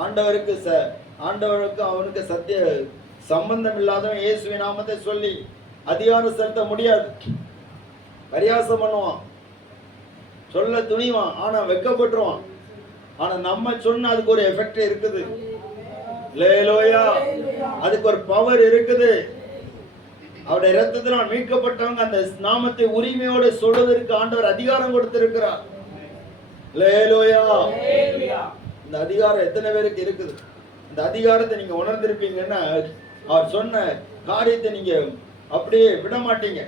ஆண்டவருக்கு அவனுக்கு சத்திய சம்பந்தம் இல்லாதவன் இயேசுவின் நாமத்தை சொல்லி அதிகாரம் செலுத்த முடியாது. பரியாசம் பண்ணுவான், சொல்ல துணிவான், ஆனா வெக்கப்பட்டுருவான். ஆனா நம்ம சொன்ன அதுக்கு ஒரு எஃபெக்ட் இருக்குது. அல்லேலூயா. அதுக்கு ஒரு பவர் இருக்குது. அவருடைய இரத்தத்தினால் மீட்கப்பட்டவங்க அந்த நாமத்தை உரிமையோடு சொல்வதற்கு ஆண்டவர் அதிகாரம் கொடுத்திருக்கிறார். அல்லேலூயா. இந்த அதிகாரம் எத்தனை பேருக்கு இருக்குது? இந்த அதிகாரத்தை நீங்க உணர்ந்திருப்பீங்கன்னா அவர் சொன்ன காரியத்தை நீங்க அப்படியே விட மாட்டீங்க.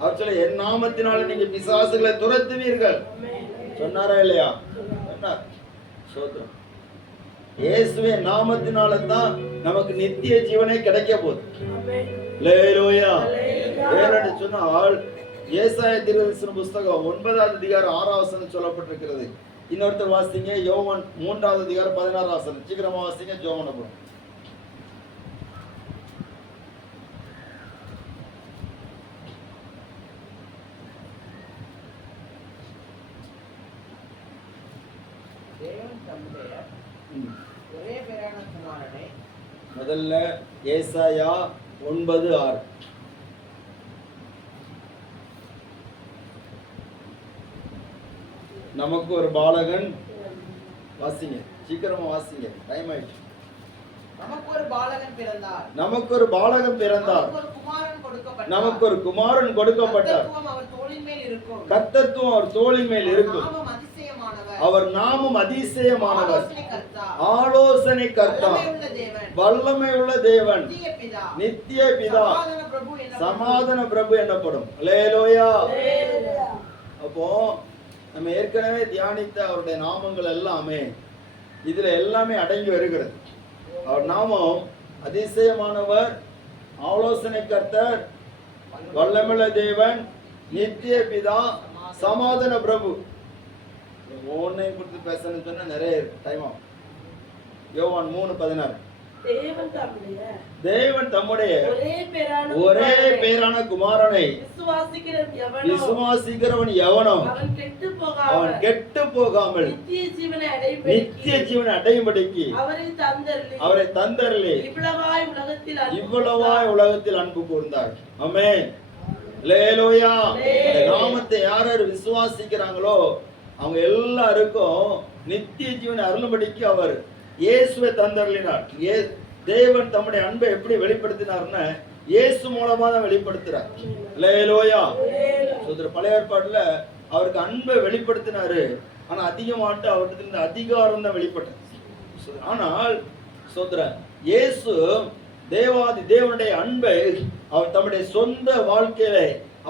அவர் சொல்ல என் நாமத்தினால நீங்க பிசாசுகளை துரத்துவீர்கள் சொன்னாரா இல்லையா? சொன்னார். சோத்திரம். இயேசுவின் நாமத்தினால தான் நமக்கு நித்திய ஜீவனை கிடைக்க போகுது. அல்லேலூயா. ஏனென்று சொன்னால் ஏசாயா தீர்க்கதரிசன புஸ்தகம் 9வது அதிகாரம் 6வது வசனம் சொல்லப்பட்டிருக்கிறது. இன்னொருத்தர் வாசிங்க யோவான் 3வது அதிகாரம் 16வது வசனம். சீக்கிரமா வாசிங்க. யோவான் அப்புறம் தேவன் தம்முடைய ஒரே பேரான குமாரனை முதல்ல ஏசாயா 9:6. நமக்கு ஒரு பாலகன், வாசிங்க சீக்கிரமா வாசிங்க, டைம் ஆயிடுச்சு. நமக்கு ஒரு பாலகன் பிறந்தார், நமக்கு ஒரு பாலகன் பிறந்தார், நமக்கு ஒரு குமாரன் கொடுக்கப்பட்டார், கர்த்தத்துவம் அவர் தோளின் மேல் இருக்கும், அவர் நாமம் அதிசயமானவர், ஆலோசனை கர்த்தா, வல்லமை உள்ள தேவன், நித்திய பிதா, சமாதான பிரபு எனப்படும். அல்லேலூயா. அப்போ நம்ம ஏற்கனவே தியானித்த அவருடைய நாமங்கள் எல்லாமே இதுல எல்லாமே அடங்கி வருகிறது. அவர் நாமம் அதிசயமானவர், ஆலோசனை கர்த்தர், வல்லமையுள்ள தேவன், நித்திய பிதா, சமாதான பிரபு. ஒன்னை குறித்து பேசணும்னு சொன்னா நிறைய டைம் ஆகும். யோவான் 3:16. தேவன் தம்முடைய ஒரே பேரான குமாரனை விசுவாசிக்கிறவன் எவனோ அவன் கெட்டு போகாமல் நித்திய ஜீவனை அடையும்படிக்கு அவரை தந்தரலே இவ்வளவாய் உலகத்தில் அன்பு கூர்ந்தார். ஆமென். அல்லேலூயா. இந்த நாமத்தை யார் யார் விசுவாசிக்கிறாங்களோ அவங்க எல்லாருக்கும் நித்திய ஜீவனை அருளும்படிக்கு அவர் இயேசுவை தந்தருளினார். தேவன் தம்முடைய அன்பை எப்படி வெளிப்படுத்தினார்னா இயேசு மூலமா தான் வெளிப்படுத்துறார். அல்லேலூயா. பழைய ஏற்பாட்டுல அவருக்கு அன்பை வெளிப்படுத்தினாரு, ஆனா அதிகமாட்டு அவருக்கு இருந்த அதிகாரம் தான் வெளிப்பட்டது. ஆனால் இயேசு தேவாதி தேவனுடைய அன்பை அவர் தம்முடைய சொந்த வாழ்க்கையில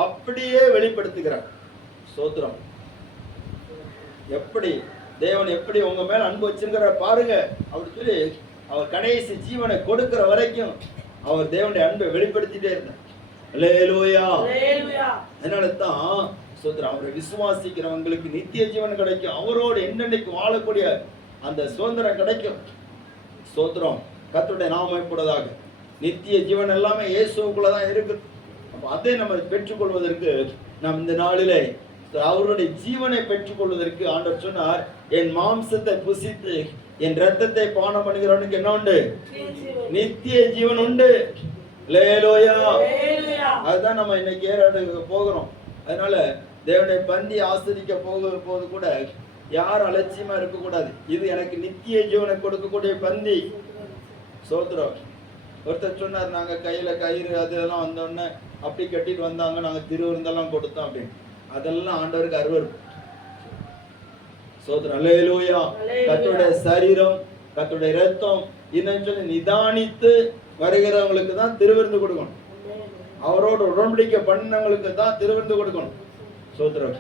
அப்படியே வெளிப்படுத்துகிறார். சோத்திரம். எப்படி தேவன் எப்படி உங்க மேல அன்பு வச்சிருக்கிற பாருங்க அப்படி சொல்லி அவர் கடைசி ஜீவனை கொடுக்கிற வரைக்கும் அவர் தேவனுடைய அன்பை வெளிப்படுத்திட்டே இருந்தார். அல்லேலூயா. அதனால தான் சோத்திரம் அவரை விசுவாசிக்கிறவங்களுக்கு நித்திய ஜீவன் கிடைக்கும். அவரோடு என்னென்னைக்கு வாழக்கூடிய அந்த சுதந்திரம் கிடைக்கும். சோத்திரம். கர்த்தருடைய நாமம் மகிமைப்படுவதாக. நித்திய ஜீவன் எல்லாமே இயேசுவுக்குள்ளதான் இருக்குது. அப்ப அதை நம்ம பெற்றுக்கொள்வதற்கு நாம் இந்த நாளிலே அவருடைய ஜீவனை பெற்றுக்கொள்வதற்கு ஆண்டவர் சொன்னார், என் மாம்சத்தை புசித்து என் ரத்தத்தை பானம் பண்ணுகிறவனுக்கு என்ன உண்டு? நித்திய ஜீவன் உண்டு. அல்லேலூயா. அதுதான் நம்ம இன்னைக்கு ஏறாடு போகிறோம். அதனால தேவனுடைய பந்தி ஆஸ்வதிக்க போது கூட யாரும் அலட்சியமா இருக்க கூடாது. இது எனக்கு நித்திய ஜீவனை கொடுக்கக்கூடிய பந்தி. சோத்திரம். ஒருத்தர் சொன்னார், நாங்க கையில கயிறு அதெல்லாம் வந்தோடனே அப்படி கட்டிட்டு வந்தாங்க, நாங்க திருவிருந்தெல்லாம் கொடுத்தோம் அப்படின்னு. அதெல்லாம் ஆண்டவருக்கு அருவருப்பு. சோத்திரம். அல்லேலூயா. கர்த்தருடைய சரீரம், கர்த்தருடைய இரத்தம் இன்னும் சொல்லி நிதானித்து வருகிறவங்களுக்கு தான் திருவிருந்து கொடுக்கணும். அவரோட உடன்படிக்கை பண்ணவங்களுக்கு தான் திருவிருந்து கொடுக்கணும். சோத்திரம்.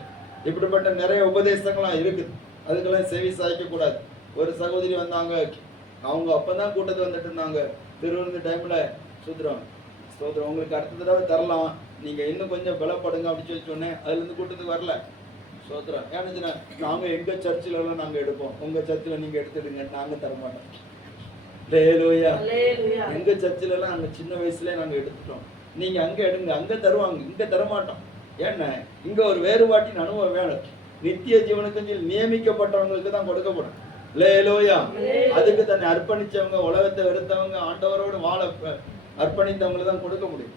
இப்படிப்பட்ட நிறைய உபதேசங்கள்லாம் இருக்குது. அதுக்கெல்லாம் செவி சாய்க்க கூடாது. ஒரு சகோதரி வந்தாங்க, அவங்க அப்பதான் கூட்டத்துக்கு வந்துட்டு இருந்தாங்க. திருவிருந்து டைம்ல சோத்திரம் சோத்திரம் உங்களுக்கு அடுத்த தடவை தரலாம், நீங்க இன்னும் கொஞ்சம் பலப்படுங்க அப்படின்னு சொல்லி சொன்னேன். அதுல இருந்து கூட்டத்துக்கு வரல. சோத்திரம். ஏன்னா நாங்க எங்க சர்ச்சில் எல்லாம் நாங்க எடுப்போம், உங்க சர்ச்சில் நீங்க எடுத்துடுங்க, நாங்க தரமாட்டோம். அல்லேலூயா. எங்க சர்ச்சில் எல்லாம் நாங்க சின்ன வயசுல நாங்க எடுத்துட்டோம், நீங்க அங்க எடுங்க, அங்க தருவாங்க, இங்க தரமாட்டோம். என்ன இங்க ஒரு வேறுபாட்டின் அனுபவம் வேணும். நித்திய ஜீவனுக்கு நியமிக்கப்பட்டவங்களுக்கு தான் கொடுக்கப்படும். அல்லேலூயா. அதுக்கு தன்னை அர்ப்பணிச்சவங்க, உலகத்தை வெறுத்தவங்க, ஆண்டவரோடு வாழ அர்ப்பணித்தவங்களுக்கு தான் கொடுக்க முடியும்.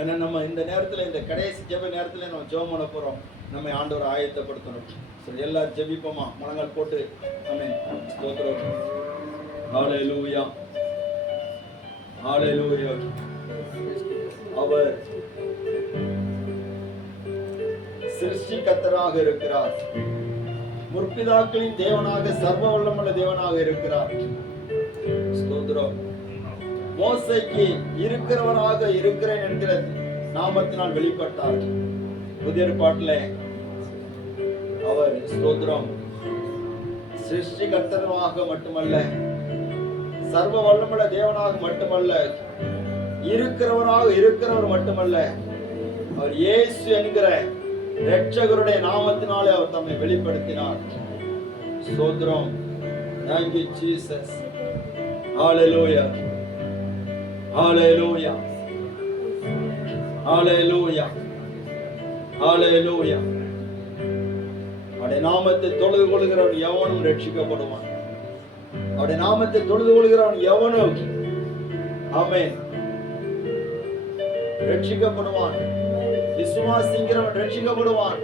ஏன்னா நம்ம இந்த நேரத்துல, இந்த கடைசி ஜெப நேரத்துல நம்ம ஜெபம் பண்ண போறோம். நம்ம ஆண்டவரை ஆயத்தப்படுத்தணும். சரி, எல்லாரும் ஜெபிப்போமா? முழங்கால் போட்டு ஆமென். ஸ்தோத்திரம். ஹalleluya. ஹalleluya. அவர் சிருஷ்டிகர்த்தராக இருக்கிறார். முற்பிதாக்களின் தேவனாக, சர்வ வல்லமையுள்ள தேவனாக இருக்கிறார். ஸ்தோத்திரம். மோசேக்கு இருக்கிறவராக இருக்கிறேன் என்கிற நாமத்தினால் வெளிப்பட்டார். புதிய ஏற்பாட்டிலே அவர் ஸ்தோத்திரம் சிருஷ்டிகர்த்தராக மட்டுமல்ல, சர்வ வல்லமையுள்ள தேவனாக மட்டுமல்ல, இருக்கிறவர் மட்டுமல்ல, அவர் இயேசு என்கிற இரட்சகருடைய நாமத்தினாலே அவர் தம்மை வெளிப்படுத்தினார். ஸ்தோத்திரம். Thank you Jesus. Hallelujah. Hallelujah. Hallelujah. Hallelujah. அவருடைய நாமத்தை தொழுது கொள்கிறவன் எவனும் ரட்சிக்கப்படுவான். அவருடைய நாமத்தை தொழுது கொள்கிறவன் எவனும் ஆமென் ரட்சிக்கப்படுவான். விசுவாசிக்கிறவன் ரட்சிக்கப்படுவான்.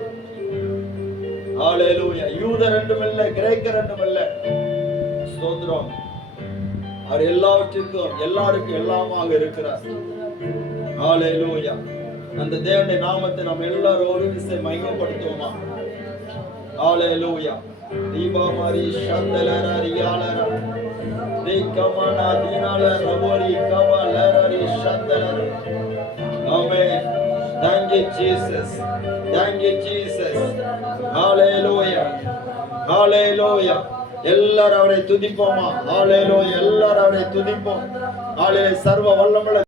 ஹalleluya. யூதர் என்றும் இல்ல, கிரேக்கர் என்றும் இல்ல. ஸ்தோத்திரம். அவர் எல்லாவற்றிற்கும் எல்லாருக்கும் எல்லாமாக இருக்கிறார். ஹalleluya. அந்த தேவனுடைய நாமத்தை நாம் எல்லாரும் ஒரு விசை மகிமைப்படுத்துவோமா? ஹalleluya. தீபாமாரி சந்தலராரி யாலரா தேகமானா தீனால ரவோரி கவலராரி சந்தலர. ஆமென். Thank you Jesus. Thank you Jesus. Hallelujah. Hallelujah. எல்லாரும் அவரை துதிப்போமா? ஹalleluya. எல்லாரும் அவரை துதிப்போம். ஹalleluya. சர்வ வல்லமையுள்ள